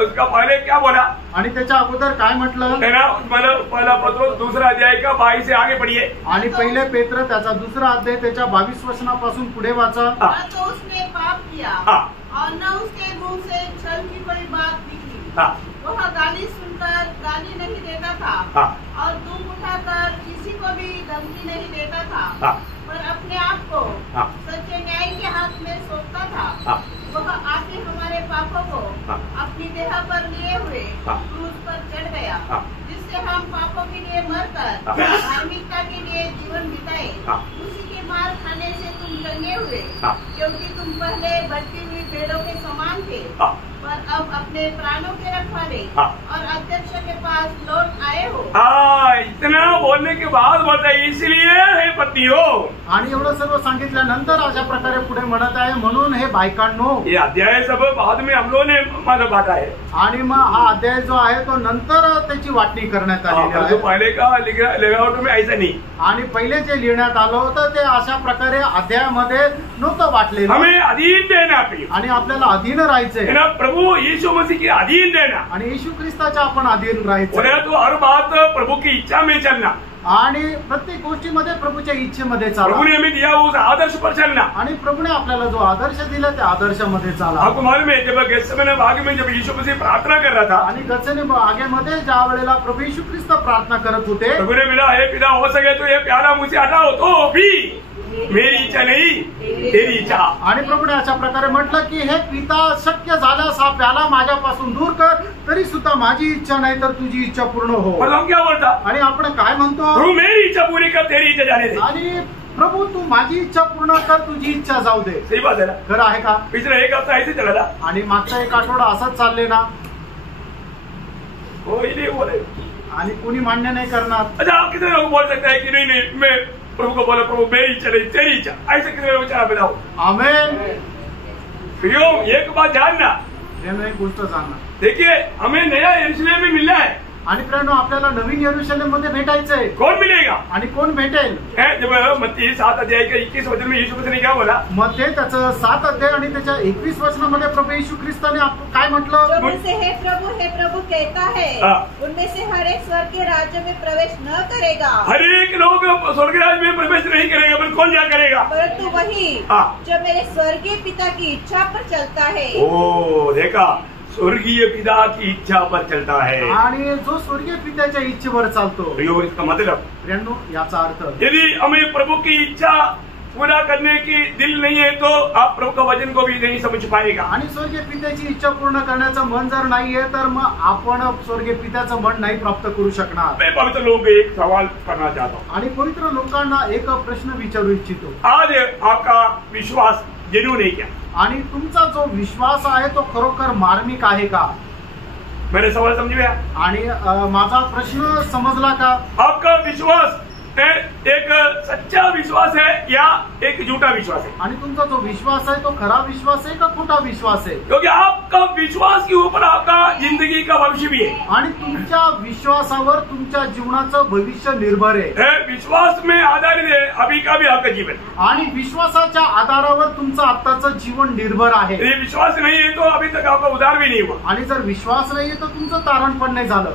उसका पहले क्या बोला? आणि त्याच्या अगोदर काय म्हटलं? मतलब पहला पत्रोस 2 अध्याय का 22 से आगे पढ़िए. आणि पहिले पेत्र त्याचा 2 अध्याय त्याच्या 22 वचनापासून पुढे वाचा. तो उसने पाप किया और न उसके मुंह से छल की कोई बात निकली. वह गाली सुनकर गाली नहीं देता था और दुख उठाकर किसी को भी धमकी नहीं देता था, पर अपने आप को सच्चे न्याय के हाथ में सौंपता था. वह आके हमारे पापों को अपनी देह पर लिए हुए क्रूस पर चढ़ गया, जिससे हम पापों के लिए मरकर धार्मिकता के लिए जीवन बिताए. उसी के मार खाने से तुम जंगे हुए, क्योंकि तुम पहले बढ़ती हुई भेड़ों के समान थे, पर अब अपने प्राणों के रखवाले और अध्यक्ष के पास लौट आए हो. इतना बोलने के बाद बोलता है इसलिए हे पत्नियों. आणि एवढं सर्व सांगितल्यानंतर अशा प्रकारे पुढे म्हणत आहे, म्हणून हे बायकांनो. ये अध्याय सब बाद में हम लोगों ने मला बांटा है. आणि मग हा अध्याय जो आहे तो नंतर त्याची वाटणी करण्यात आलेली आहे. पहिले का लेआउट में ऐसा नहीं. आणि पहिले जे लिहिण्यात आलं होतं ते अशा प्रकारे अध्यायामध्ये नव्हतं वाटलेलं. हमें अधीन देना प्रिय. आणि आपल्याला अधीन राहायचंय. प्रभु यीशु मसीह के अधीन देना. आणि येशू ख्रिस्ताच्या आपण अधीन राहायचं. तो हर बात प्रभु की इच्छा में चलना. आणि प्रत्येक गोष्टीमध्ये प्रभूच्या इच्छेमध्ये चाला. प्रभुने हमें दिया उस आदर्श पर चलना. आणि प्रभुने आपल्याला जो आदर्श दिला त्या आदर्शामध्ये चाला. आपको मालूम है जब गेत्सेमने बाग में जब यीशु मसीह प्रार्थना कर रहा था, आणि गेत्सेमने बागेमध्ये ज्या वेळेला प्रभू येशू ख्रिस्त प्रार्थना करत होते, प्रभुने बोला हे पिता हो सके तो ये प्याला मुझसे हटाओ, तो भी मेरी इच्छा नहीं तेरी इच्छा. आणि प्रभूने अशा प्रकारे म्हटलं की हे पिता शक्य झाल्यास हा प्याला माझ्यापासून दूर कर, तरी सुद्धा माझी इच्छा नाही तर तुझी इच्छा पूर्ण हो. और हम क्या बोलता? आणि आपण काय म्हणतो? प्रभु मेरी इच्छा पूरी कर, तेरी इच्छा जाने दे. आणि प्रभू तू माझी इच्छा पूर्ण कर, तुझी इच्छा जाऊ दे. सही बात है ना? खरं आहे का? पिछला एक हफ्ता ऐसे चला था. आणि मागचा एक आठवडा असाच चालले ना. कोई नहीं बोले. आणि कोणी मान्य नाही करणार. अच्छा, आप कितने लोग बोल सकते हैं कि नहीं नहीं मैं प्रभु को बोला प्रभु मेरी इच्छा नहीं तेरी इच्छा? ऐसे कितने लोग विचार बताओ. आमेन. प्रियो, एक बात जानना. एक गोष्ट सांगणार. देखिए, हमें नया यरूशलेम में मिलना है. आणि प्रेरणो आपल्याला नवीन यरूशलेम मध्ये भेटायचंय. कौन मिलेगा? आणि कोण भेटेल? जब मत्ती 7 अध्याय के 21 वचन में यीशु मसीह ने क्या बोला? मध्ये त्याचं 7 अध्याय आणि त्याच्या 21 वचनामध्ये प्रभु येशू ख्रिस्ताने काय म्हटलं? जो मुझसे हे प्रभु कहता है उनमें से हर एक स्वर्ग के राज्य में प्रवेश न करेगा. हर एक लोग स्वर्ग राज्य में प्रवेश नहीं करेगा, पर कौन क्या करेगा? परंतु वही जो मेरे स्वर्गीय पिता की इच्छा पर चलता है. ओ देखा, स्वर्गीय पिता की इच्छा पर चलता है. आणि जो स्वर्गीय पित्याच्या इच्छेवर चालतो. इसका मतलब याचा अर्थ, यदि हमें प्रभु की इच्छा पूरा करने की दिल नहीं है तो आप प्रभु का वचन को भी नहीं समझ पाएगा. आणि स्वर्गीय पित्याची इच्छा पूर्ण करण्याचं मन जर नाहीये तर मग आपण स्वर्गीय पित्याचं मन नाही प्राप्त करू शकणार. मैं पवित्र लोगों को एक सवाल करना चाहता हूँ. आणि पवित्र लोकांना एक प्रश्न विचारू इच्छितो. आज आपका विश्वास जेन्युइन है क्या? आणि तुमचा जो विश्वास आहे तो खरोखर मार्मिक आहे का? मेरे सवाल समझ में आया? आणि माझा प्रश्न समजला का? आपका विश्वास एक सच्चा विश्वास है या एक झूठा विश्वास है? आणि तुमचा जो विश्वास आहे तो खरा विश्वास आहे का खोटा विश्वास आहे? क्योंकि आपका विश्वास के ऊपर आपका जिंदगी का भविष्य भी है. आणि तुमच्या विश्वासावर तुमच्या जीवनाचं भविष्य निर्भर आहे. विश्वास में आधारित है अभी का भी आपका जीवन. आणि विश्वासाच्या आधारावर तुमचं आत्ताचं जीवन निर्भर आहे. यदि विश्वास नहीं है तो अभी तक आपका उद्धार भी नहीं हुआ. आणि जर विश्वास नाहीये तर तुमचं तारण पण नाही झालं.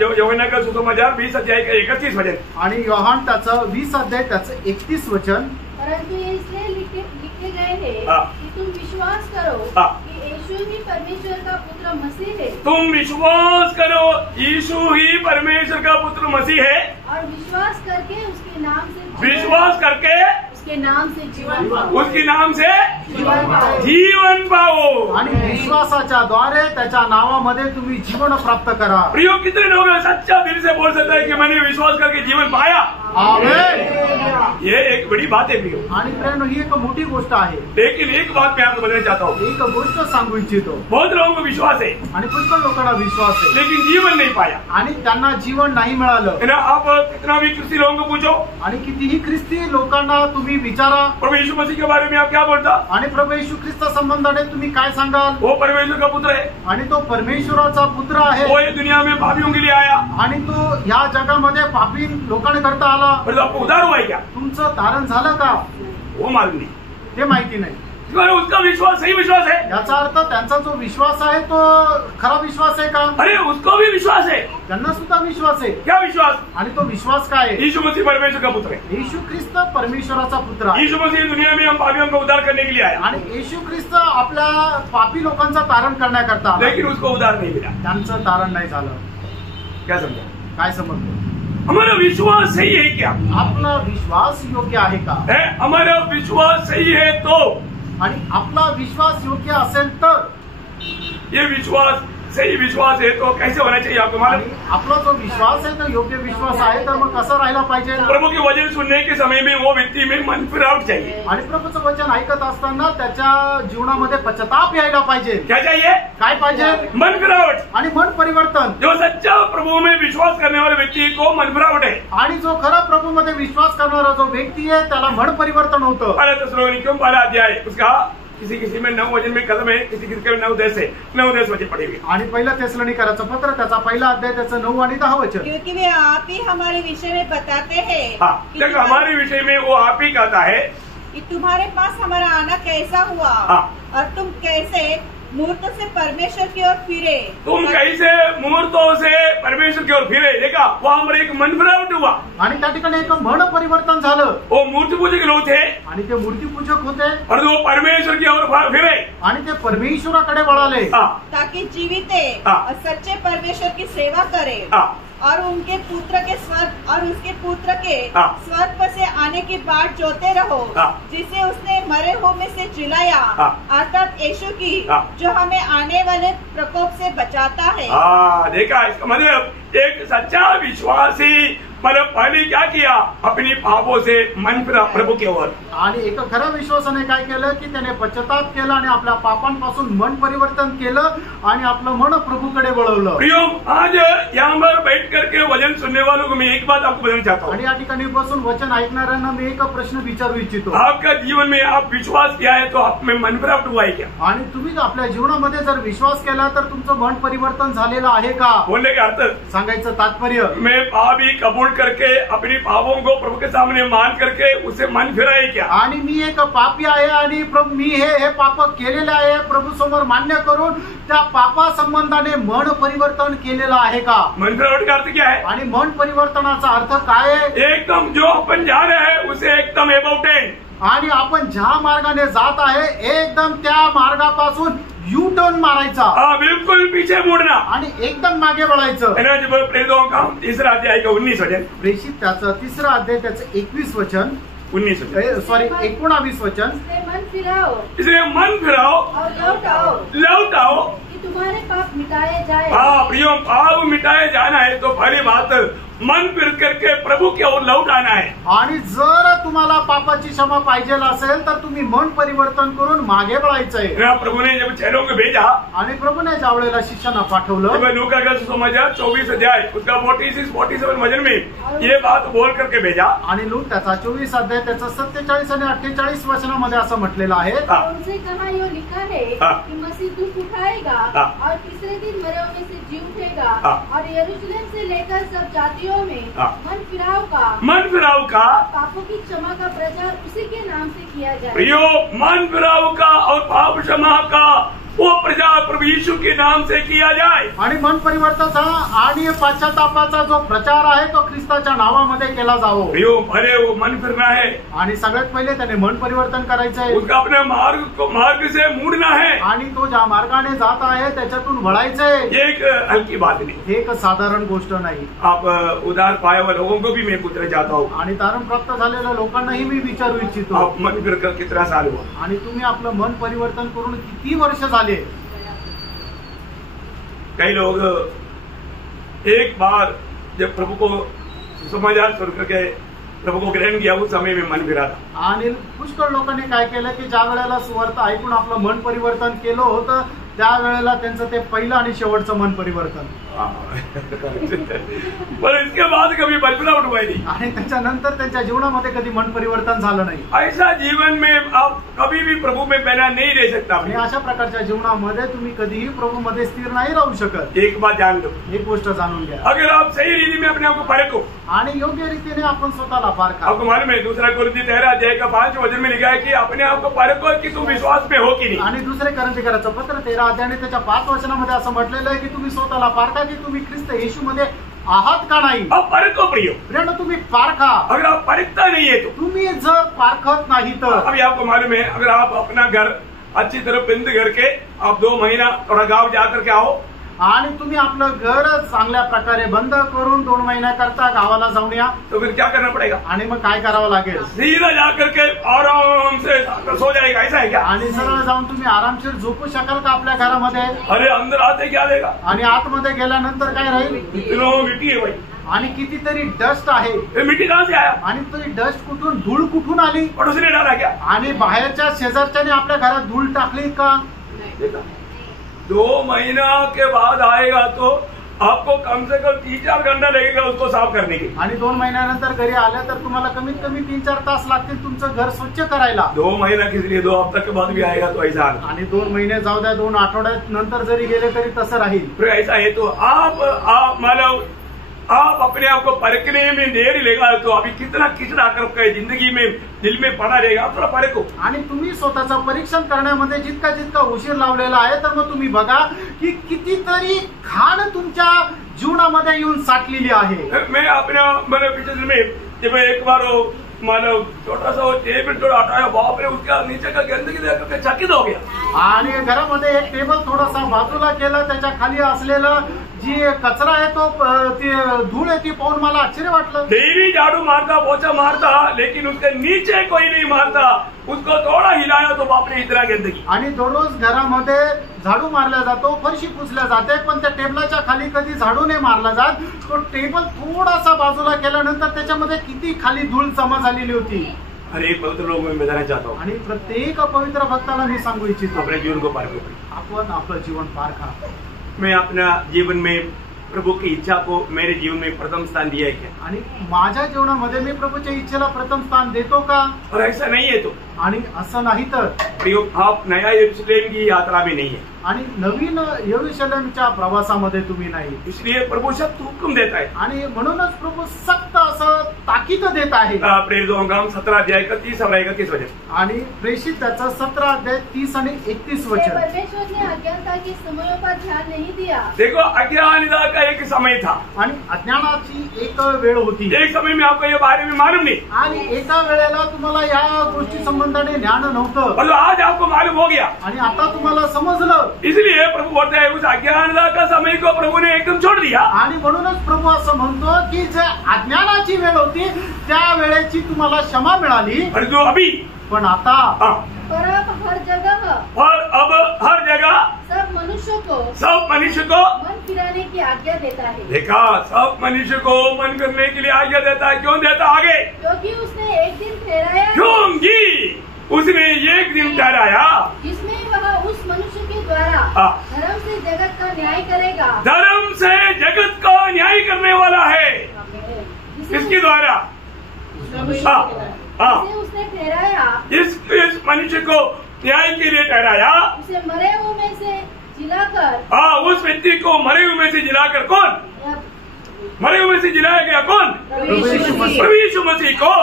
जब यूहन्ना का सुसमाचार 20 अध्याय का 31 वचन. आणि योहान त्याचं 20 अध्याय त्याचं 31 वचन. परंतु ये इसलिए लिखे गए हैं कि तुम विश्वास करो कि यीशु ही परमेश्वर का पुत्र मसीह है. तुम विश्वास करो यीशु ही परमेश्वर का पुत्र मसीह है. और विश्वास करके उसके नाम से उसके नाम से जीवन पाओ. आणि विश्वासाच्या द्वारे त्याच्या नावामध्ये तुम्ही जीवन प्राप्त करा. प्रियो, कितने लोग सच्चा दिल से बोल सकते हैं कि मैंने विश्वास करके जीवन पाया? आमेन. ये एक बड़ी बात है प्रियो. आणि प्रेरणा ही एक मोठी गोष्ट आहे. लेकिन एक बात मैं आपको बताना चाहता हूँ. एक गोष्ट सांगू इच्छितो. बहुत लोगों को विश्वास है आणि पुष्कळ लोकांना विश्वास आहे लेकिन जीवन नहीं पाया. आणि त्यांना जीवन नाही मिळालं. आप कितना भी ख्रिस्ती लोगों को पूछो, आणि कितीही ख्रिस्ती लोकांना तुम्ही विचारा प्रभु यीशु मसीह के बारे में आप क्या बोलता? आणि प्रभू येशू ख्रिस्त संबंधाने तुम्ही काय सांगाल? वो परमेश्वर का पुत्र है. आणि तो परमेश्वराचा पुत्र आहे. वो ये दुनिया में पापियों के लिए आया. आणि तो ह्या जगामध्ये पापी लोकांकरता आला. तो आपको उद्धार हुआ है क्या? तुमचं तारण झालं का? वो मालूम नहीं. ते माहिती नाही. उसका विश्वास सही विश्वास है. याचा अर्थ त्यांचा जो विश्वास आहे तो खरा विश्वास आहे का? अरे उसको भी विश्वास है. त्यांना सुद्धा विश्वास आहे. क्या विश्वास? आणि तो विश्वास काय आहे? यीशु मसीह परमेश्वर का पुत्र है. येशू ख्रिस्त परमेश्वराचा पुत्र आहे. यीशु मसीह दुनिया में हम पापियों का उद्धार करने के लिए आया. आणि येशू ख्रिस्त आपल्या पापी लोकांचा तारण करण्याकरता आला. लेकिन उसको उद्धार नहीं मिला. त्यांचं तारण नाही झालं. क्या समझा? काय समजलं? हमारा विश्वास सही है क्या? आपला विश्वास योग्य आहे का? हमारा विश्वास सही है तो, आणि आपला विश्वास योग्य असेल तर, ये विश्वास सही विश्वास है तो कैसे होना चाहिए आपको मालूम? आपला जो विश्वास आहे तो योग्य विश्वास आहे तर मग कसा राहिला पाहिजे? प्रभु के वचन सुनने के समय में वो व्यक्ति में मन फिरावट चाहिए. आणि प्रभूचं वचन ऐकत असताना त्याच्या जीवनामध्ये पश्चाताप यायला पाहिजे. क्या चाहिए? काय पाहिजे? मन फिरावट. आणि मन परिवर्तन. जो सच्चा प्रभु में विश्वास करने वाले व्यक्ति को मन फिरावट है. आणि जो खरा प्रभु मध्ये विश्वास करणारा जो व्यक्ती आहे त्याला मन परिवर्तन होतं. पहला थिस्सलुनीकियों पहला अध्याय उसका किसी में 9 वचन में कलम है, किसी में 9-10 है. 9-10 वचन पढ़ेंगे. आणि पहिला थिस्सलुनीकराचं पत्र त्याचा पहिला अध्याय त्याचं 9 आणि 10 वचन. क्योंकि वे आप ही हमारे विषय में बताते हैं. देखो हमारे विषय में वो आप ही कहता है कि तुम्हारे पास हमारा आना कैसा हुआ और तुम कैसे मुहूर्तों से परमेश्वर की ओर फिरे. तुम कैसे मुहूर्तों से परमेश्वर की ओर फिरे. देखा वहाँ एक मन फिरावट हुआ. आणि त्या ठिकाणी एक मन परिवर्तन झालं. वो मूर्ति पूजक लोग थे आणि ते मूर्तीपूजक होते और वो परमेश्वर की ओर फिरे आणि ते परमेश्वराकडे वळाले ताकि जीवित और सच्चे परमेश्वर की सेवा करे. और उनके पुत्र के स्वर्ग पर से आने की बाट जोते रहो, जिसे उसने मरे हुए में से जिलाया, अर्थात यीशु की, जो हमें आने वाले प्रकोप से बचाता है। देखा, इसका मतलब एक सच्चा विश्वासी मतलब पहले क्या किया, अपनी पापों से मन फिरा प्रभू केवर। आणि एक खऱ्या विश्वासाने काय केलं की त्याने पश्चाताप केला आणि आपल्या पापांपासून मन परिवर्तन केलं आणि आपलं मन प्रभूकडे वळवलं। प्रियो, आज यहाँ पर बैठ करके वचन सुनने वालों को मैं एक बात आपको बताना चाहता हूँ। आणि या ठिकाणी बसून वचन ऐकणाऱ्यांना मी एक प्रश्न विचारू इच्छितो, आपका जीवन में आप विश्वास किया है तो आप में मन फिरावट हुआ है क्या? आणि तुम्ही आपल्या जीवनामध्ये जर विश्वास केला तर तुमचं मन परिवर्तन झालेलं आहे का? बोलने का अर्थ, सांगायचं तात्पर्य, मैं पाप ही कबूल करके अपनी पापों को प्रभू के सामने मान करके उसे मन फिराए क्या? आणि मी एक पापी आहे आणि मी हे पाप केलेले आहे प्रभू समोर मान्य करून त्या पापा संबंधाने मन परिवर्तन केलेलं आहे का? मन फिरावट का अर्थ क्या है? आणि मन परिवर्तनाचा अर्थ काय आहे? एकदम जो अपन जा रहे हैं उसे एकदम अबाउट टेन, आणि आपण ज्या मार्गाने जात आहे एकदम त्या मार्गापासून यू टर्न मारायचा, बिल्कुल पीछे मुड़ना आणि एकदम मागे वळायचं। प्रेरितों का तीसरा अध्याय का 19 वचन, प्रेषित त्याचं 3रा अध्याय त्याचं 21 वचन, 19 वचन, मन फिराओ, इसलिए मन फिराओ और लौट आओ कि तुम्हारे पाप मिटाए जाए। प्रियो, पाप मिटाए जाना है तो पहली बात मन फिर करके प्रभु की ओर लौट आना है। आणि जर तुम्हाला पापाची क्षमा पाहिजे असेल तर तुम्ही मन परिवर्तन करून मागे वळायचंय। प्रभु ने जब चेलों को भेजा, आणि प्रभुने ज्या वेळेला शिष्यांना पाठवलं, लूका का सुसमाचार 24 अध्याय उसका 46-47 वचन में ये बात बोल करके भेजा, आणि लूक त्याचा 24 अध्याय त्याचा 47 आणि 48 वचनामध्ये असं म्हटलेलं आहे, उनसे कहा यो लिखा है कि मसीह दुख उठाएगा और तीसरे दिन मरे हुए से जी उठेगा और यरूशलेम से लेकर सब जातियों में मन फिराव का पापों की क्षमा का प्रचार उसी के नाम से किया जाए। प्रियो, मन फिराव का और पाप क्षमा का वो प्रचार प्रभु यीशु के नाम से किया जाए। आणि मन परिवर्तनाचा आणि पश्चातापाचा जो प्रचार आहे तो ख्रिस्ताच्या नावामध्ये केला जावो। प्रियो, पहले वो मन फिरना है, आणि सगळ्यात पहिले त्याने मन परिवर्तन करायचं आहे, उसका अपने मार्ग से मुड़ना है, आणि तो ज्या मार्गाने जात आहे त्याच्यातून वळायचंय। एक हल्की बात नहीं, हे एक साधारण गोष्ट नाही। आप उधार पाए हुए लोगों को भी मैं पूछना चाहता हूँ, आणि तारण प्राप्त झालेल्या लोकांनाही मी विचारू इच्छितो, आप मन फिर कर कितना साल हुआ, आणि तुम्ही आपलं मन परिवर्तन करून किती वर्ष झाले? कई लोग एक बार जब प्रभु को समाचार सुन करके प्रभु को ग्रहण किया उस समय में मन फिरा था। आणि पुष्कळ लोकांनी काय केलं की ज्या वेळेला सुवार्ता ऐकून आपलं मन परिवर्तन केलं होतं त्यावेळेला त्यांचं ते पहिलं आणि शेवटचं मन परिवर्तन, पर इसके बाद कभी मन फिरावट हुआ नहीं, आणि त्याच्यानंतर त्यांच्या जीवनामध्ये कधी मन परिवर्तन झालं नाही। ऐसा जीवन में आप कभी भी प्रभु में बना नहीं रह सकता। आणि अशा प्रकारच्या जीवनामध्ये तुम्ही कधीही प्रभु मध्ये स्थिर नाही राहू शकत। एक बात जान लो, एक गोष्ट जाणून घ्या, अगर आप सही रीति में अपने आप को परखो आणि योग्य रीतीने आपण स्वतःला पारखा। आपको मालूम है 2 कोरिन्थी 13 अध्याय का 5 वचन में लिखा है कि अपने आप को परखो कि तुम विश्वास में हो कि नहीं। आणि 2 कोरिन्थीकराचं पत्र 13 अध्याय त्याच्या 5 वचनामध्ये असं म्हटलेलं आहे की तुम्ही स्वतःला पारखा की तुम्ही ख्रिस्त येशू मध्ये आहात का नाही। अब परखो प्रियो, तुम्ही पारखा। अगर आप परखता नहीं है तो, तुम्ही जर पारखत नाही तर, अभी आपको मालूम है अगर आप अपना घर अच्छी तरह बंद करके आप 2 महीना थोड़ा गाँव जाकर के आओ, आणि तुम्ही आपलं घर चांगल्या प्रकारे बंद करून 2 महिन्याकरता गावाला जाऊन या, तो फिर क्या करना पड़ेगा? आणि मग काय करावं लागेल? सीधा जाकर के आराम से सो जाएगा, ऐसा है क्या? आणि सरळ जाऊन तुम्ही आरामशीर झोपू शकाल का आपल्या घरामध्ये? अरे अंदर आते क्या देगा? आणि आतमध्ये गेल्यानंतर काय राहील? मिट्टी है भाई, आणि कितीतरी डस्ट आहे। मिट्टी कहाँ से आया? आणि ती डस्ट कुठून, धूळ कुठून आली? पड़ोसी ने डाला क्या? आणि बाहेरच्या शेजारच्याने आपल्या घरात धूळ टाकली का? 2 महीना के बाद आएगा तो आपको कम से कम 3-4 घंटा लगेगा उसको साफ करने के। आणि 2 महिन्यानंतर घरी आले तर तुम्हाला कमीत कमी 3-4 तास लागतील तुमचं घर स्वच्छ करायला। 2 महीना किस लिए, 2 हफ्ते के बाद भी आएगा तो ऐसा। आणि 2 महिने जाऊ द्या, 2 आठवड्यात नंतर जरी गेले तरी तसं राहील। फिर ऐसा है तो आप मतलब आप अपने आप को परखने में देर लेगा तो अभी कितना किचड़ा कर जिंदगी में दिल में पड़ा रहेगा, आप थोड़ा परखो। आणि तुम्ही स्वतःचं परीक्षण करण्यामध्ये जितका उशीर लावलेला आहे तर मग तुम्ही बघा की कितीतरी घाण तुमच्या जीवनामध्ये येऊन साठलेली आहे। मैं अपने मतलब पिछले में जब एक बार मानो छोटा सा टेबल थोड़ा हटाया, बाप रे उसका नीचे का गंदगी देख चकित हो गया। आणि घरामध्ये एक टेबल थोडासा बाजूला केला, त्याच्या खाली असलेलं जी कचरा आहे तो ती धूळ आहे ती पाहून मला आश्चर्य वाटलं. डेली झाड़ू मारता, पोछा मारता, लेकिन उसके नीचे कोई नहीं मारता. उसको थोड़ा हिलाया तो बाप ने इतना गंदगी. आणि दररोज घरामध्ये झाडू मारला जातो, फरशी पुसल्या जाते, पण त्या टेबलाच्या खाली कधी झाडू नाही मारला जात. तो टेबल थोडासा बाजूला केल्यानंतर त्याच्यामध्ये किती खाली धूळ जमा झालेली होती. हर एक पवित्र लोग में बताना चाहता हूँ, आणि प्रत्येक पवित्र भक्ताला मी सांगू इच्छितो, अपने जीवन को पारखो. आपण आपलं जीवन पारखा. मैं अपना जीवन में प्रभु की इच्छा को मेरे जीवन में प्रथम स्थान दिया है क्या? आणि माझ्या जीवनामध्ये मी प्रभूच्या इच्छेला प्रथम स्थान देतो का? और ऐसा नहीं है तो आणि असं नाही तर आप नया यरूशलेम की यात्रा में नहीं है. आणि नवीन यरूशलेमच्या प्रवासामध्ये तुम्ही नाही. इसलिए प्रभु सख्त हुक्म देता है. आणि म्हणूनच प्रभू सक्त असं ताकीद देत आहे. प्रेरितों का काम 17 अध्याय 31 और 31 वचन. आणि प्रेषित त्याचं 17 अध्याय 30 आणि 31 वचन. परमेश्वर ने अज्ञानता के समयों पर ध्यान नहीं दिया. देखो, अज्ञानता का एक समय था आणि अज्ञानाची एक वेळ होती. एक समय में आपको ये बारे में मालूम नहीं, आणि एका वेळेला तुम्हाला या गोष्टी संबंधाने ज्ञान नव्हतं, मतलब आज आपको मालूम हो गया. आणि आता तुम्हाला समजलं. इसलिए प्रभु बोलते हैं उस अज्ञानता का समय को प्रभु ने एकदम छोड़ दिया. आणि म्हणूनच प्रभू असं म्हणतो की जे अज्ञानाची वेळ होती त्या वेळेची तुम्हाला क्षमा मिळाली. और जो अभी, पण आता पर अब हर जगह और अब हर जगह सब मनुष्य को मन फिराने की आज्ञा देता है. देखा, सब मनुष्य को मन करने के लिए आज्ञा देता है. क्यों देता? आगे क्योंकि उसने एक दिन ठहराया, क्योंकि उसने एक दिन ठहराया जिसमें वह उस मनुष्य के द्वारा धर्म से जगत का न्याय करेगा. धर्म से जगत का न्याय करने वाला है. किसके द्वारा? जिसे उसने ठहराया, इस मनुष्य को न्याय के लिए ठहराया. उसे मरे हुए में से जिलाकर, उस व्यक्ति को मरे हुए में से जिलाकर. कौन मरे हुए में से जिलाया गया? कौन? प्रभु यीशु मसीह को.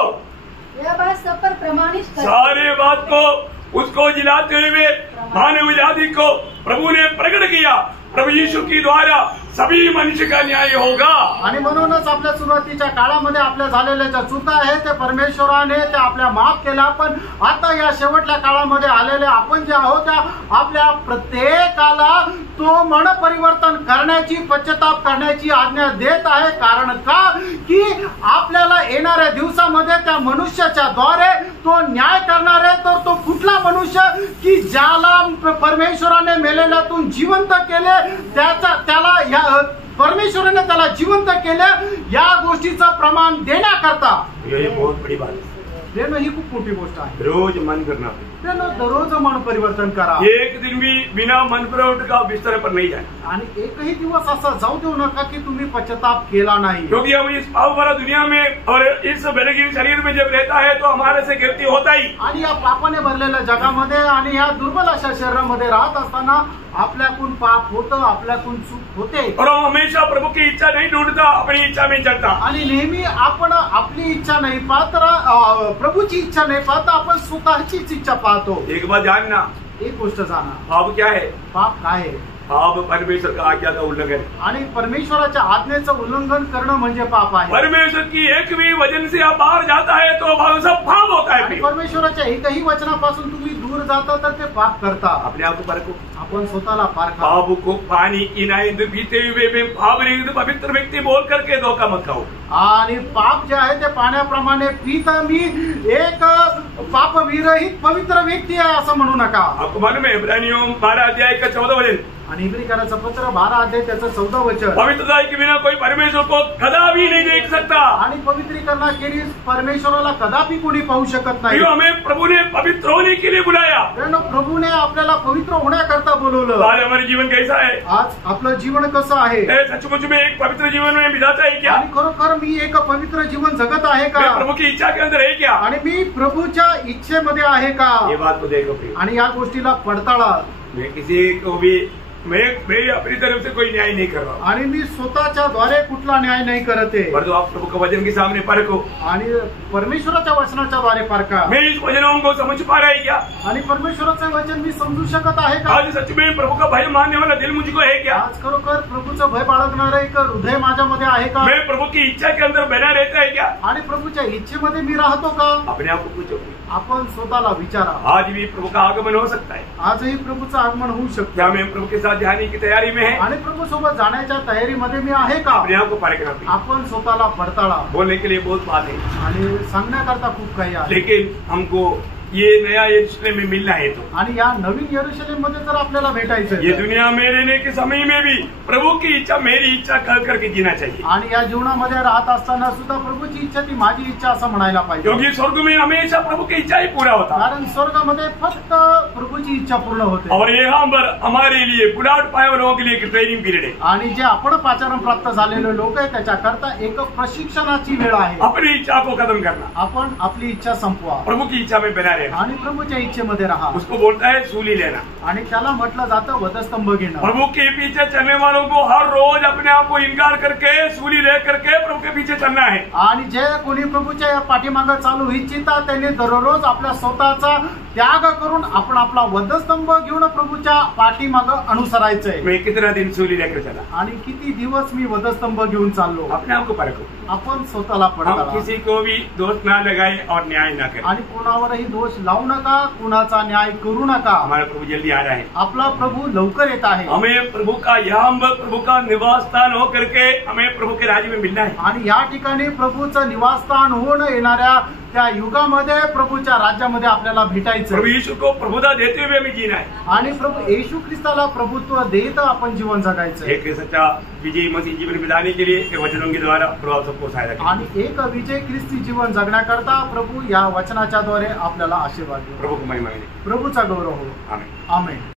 यह बात सब पर प्रमाणित सारे बात को उसको जिलाते हुए मानव जाति को प्रभु ने प्रकट किया. प्रभु यीशु के द्वारा सभी मनुष्य का न्याय होगा. आणि म्हणूनच आपल्या सुरुवातीच्या काळामध्ये आपल्या झालेल्या ज्या चुका आहेत ते परमेश्वराने त्या आपल्या माफ केल्या. पण आता या शेवटल्या काळामध्ये आलेले आपण जे आहोत त्या आपल्या प्रत्येकाला तो मन परिवर्तन करण्याची, पश्चाताप करण्याची आज्ञा देत आहे. कारण का? की आपल्याला येणाऱ्या दिवसामध्ये त्या मनुष्याच्या द्वारे तो न्याय करणार आहे. तर तो कुठला मनुष्य की ज्याला परमेश्वराने मेलेल्यातून जिवंत केले, त्याला या परमेश्वराने त्याला जिवंत केलं. या गोष्टीचं प्रमाण देण्याकरता ये बहुत बड़ी बात है. देणं ही खूप मोठी गोष्ट आहे. रोज मन करना, दररोज मन परिवर्तन करा. एक दिन भी बिना मन परिवर्तन का बिस्तर पर नहीं जाए. आणि एकही दिवस असा जाऊ देऊ नका की तुम्ही पश्चाताप केला नाही. क्योंकि हम इस पाप भरा दुनिया में और इस बलहीन शरीर में जब रहता है तो हमारे से गिरती होता ही. आणि या पापाने भरलेल्या जगामध्ये आणि या दुर्बल अशा शरीरामध्ये राहत असताना आपल्याकडून पाप होतं, आपल्याकडून चूक होते. और हम हमेशा प्रभु की इच्छा नहीं ढूंढता, अपनी इच्छा में चलता. आणि नेहमी आपण आपली इच्छा नाही पाहत, प्रभूची इच्छा नाही पाहता, आपण स्वतःचीच इच्छा पाहतो. एक बात जानना, एक गोष्ट जाणा, पाप क्या है? पाप काय आहे? पाप परमेश्वर का आज्ञा का उल्लंघन. आणि परमेश्वराच्या आज्ञेचं उल्लंघन करणं म्हणजे पाप आहे. परमेश्वर की एक भी वचन से आप बाहर जाता है तो सब पाप होता है. परमेश्वराच्या एकही वचनापासून तुम्ही दूर जाता तर ते पाप करता. अपने आप को परखो, आपण स्वतःला पारखा. बाबू को पानी की नाइंद पीते हुए में पाप नहीं, पवित्र व्यक्ति बोल करके धोखा मत खाओ. आणि पाप जे आहे ते पाण्याप्रमाणे पित मी एक पाप विरहित पवित्र व्यक्ती आहे असं म्हणू नका. आपको मालूम है इब्रानियों 12 अध्याय का 14 वचन. आणि इब्रिकाराचं पत्र 12 अध्याय त्याचं 14 वचन. पवित्रता के बिना कोई परमेश्वर को कदापि नहीं देख सकता. आणि पवित्रीकरणाखेरीज परमेश्वराला कदापि कोणी पाहू शकत नाही. हमें प्रभु ने पवित्र होने के लिए बुलाया. प्रभूने आपल्याला पवित्र होण्याकरता बोलवलं. आज हमारे जीवन कैसा है? आज आपलं जीवन कसं आहे? सचमुच में एक पवित्र जीवन में बिताता है क्या? आणि खरोखर मी एक पवित्र जीवन जगत आहे का? प्रभु की इच्छा के अंदर है क्या? आणि मी प्रभूच्या इच्छेमध्ये आहे का? ये बात को देखो. आणि या गोष्टीला पडताळा. मैं किसी को भी मैं अपनी तरफ से कोई न्याय नहीं कर रहा. आणि मी स्वतःच्या द्वारे कुठला न्याय नाही करत आहे. परंतु आप प्रभु के वचन के सामने परखो. आणि परमेश्वराच्या वचनाच्या द्वारे परखा. मैं इस वचनों को समझ पा रहा है क्या? आणि परमेश्वराचं वचन मी समजू शकत आहे का? आज सच में प्रभु का भय मानने वाला दिल मुझको है क्या? आज खरोखर प्रभूचं भय बाळगणारं एक हृदय माझ्यामध्ये आहे का? मैं प्रभु की इच्छा के अंदर बना रहता है क्या? आणि प्रभूच्या इच्छेमध्ये मी राहतो का? अपने आप को पूछो. आपण स्वतःला विचारा. आज भी प्रभु का आगमन हो सकता है. आजही प्रभूचं आगमन होऊ शकतं. क्या मैं प्रभु के साथ साथ जाने की तैयारी में है? आणि प्रभू सोबत जाण्याच्या तयारीमध्ये मी आहे का? अपने आप को परखना भी। आपण स्वतःला पडताळा। बोलने के लिए बहुत बात है आणि सांगण्याकरता खूप काही आहे, लेकिन हमको ये नया यरूशलेम में मिलना है तो, आणि या नवीन यरूशलेम मध्ये जर आपल्याला भेटायचं ये दुनिया में रहने के समय में भी प्रभू की इच्छा मेरी इच्छा कर करके जीना चाहिए, आणि या जीवनामध्ये राहत असताना सुद्धा प्रभूची इच्छा ती माझी इच्छा असं म्हणायला पाहिजे, क्योंकि स्वर्ग में हमेशा प्रभू की इच्छा ही पूरा होता, कारण स्वर्गामध्ये फक्त प्रभूची इच्छा पूर्ण होते। और यहाँ पर हमारे लिए बुलाहट पाए हुए लोगों के लिए एक ट्रेनिंग पीरियड है। आणि जे आपण पाचारण प्राप्त झालेले लोक आहे त्याच्याकरता एक प्रशिक्षणाची वेळ आहे। अपनी इच्छा को खत्म करना, आपण आपली इच्छा संपवा प्रभु की इच्छा में बना रहना, आणि प्रभूच्या इच्छेमध्ये राहा। उसको बोलता है सूली लेना, आणि त्याला म्हटलं जातं वधस्तंभ घेणं। प्रभु के पीछे चलने वालों को हर रोज अपने आप को इनकार करके सूली ले करके प्रभु के पीछे चलना है। आणि जे कोणी प्रभूच्या या पाठीमागे चालू इच्छिता त्यांनी दररोज आपल्या स्वतःचा त्याग करून आपण आपला वधस्तंभ घेऊन प्रभूच्या पाठीमागे अनुसरायचंय। मैं कितना दिन सूली लेकर चला, आणि किती दिवस मी वधस्तंभ घेऊन चाललो, अपने आप को परखो। आपण स्वतःला हम पडताळा, किसी को भी दोष ना लगाए और न्याय ना करें। आणि कोणावरही दोष लावू नका, कुणाचा न्याय करू नका। हमारा प्रभु जल्दी आ रहा है, आपला प्रभू लवकर येत आहे, हमें प्रभु का यहाँ प्रभु का निवास स्थान हो करके हमें प्रभु के राज्य में मिलना है। आणि या ठिकाणी प्रभूचं निवासस्थान होऊन येणाऱ्या त्या युगामध्ये प्रभूच्या राज्यामध्ये आपल्याला भेटायचं। प्रभु यीशु को प्रभुता देते हुए हमें जीना है, आणि प्रभू येशू ख्रिस्ताला प्रभुत्व देत आपण जीवन जगायचं। एक सच्चा विजयी मसीह जीवन बिताने के लिए के वचनों के द्वारा प्रभु सबको सहायता करें। आणि एक विजय ख्रिस्ती जीवन जगण्याकरता प्रभू या वचनाच्या द्वारे आपल्याला आशीर्वाद देईल। प्रभु को महिमा मिले। प्रभूचा गौरव हो। आमीन। आमेन।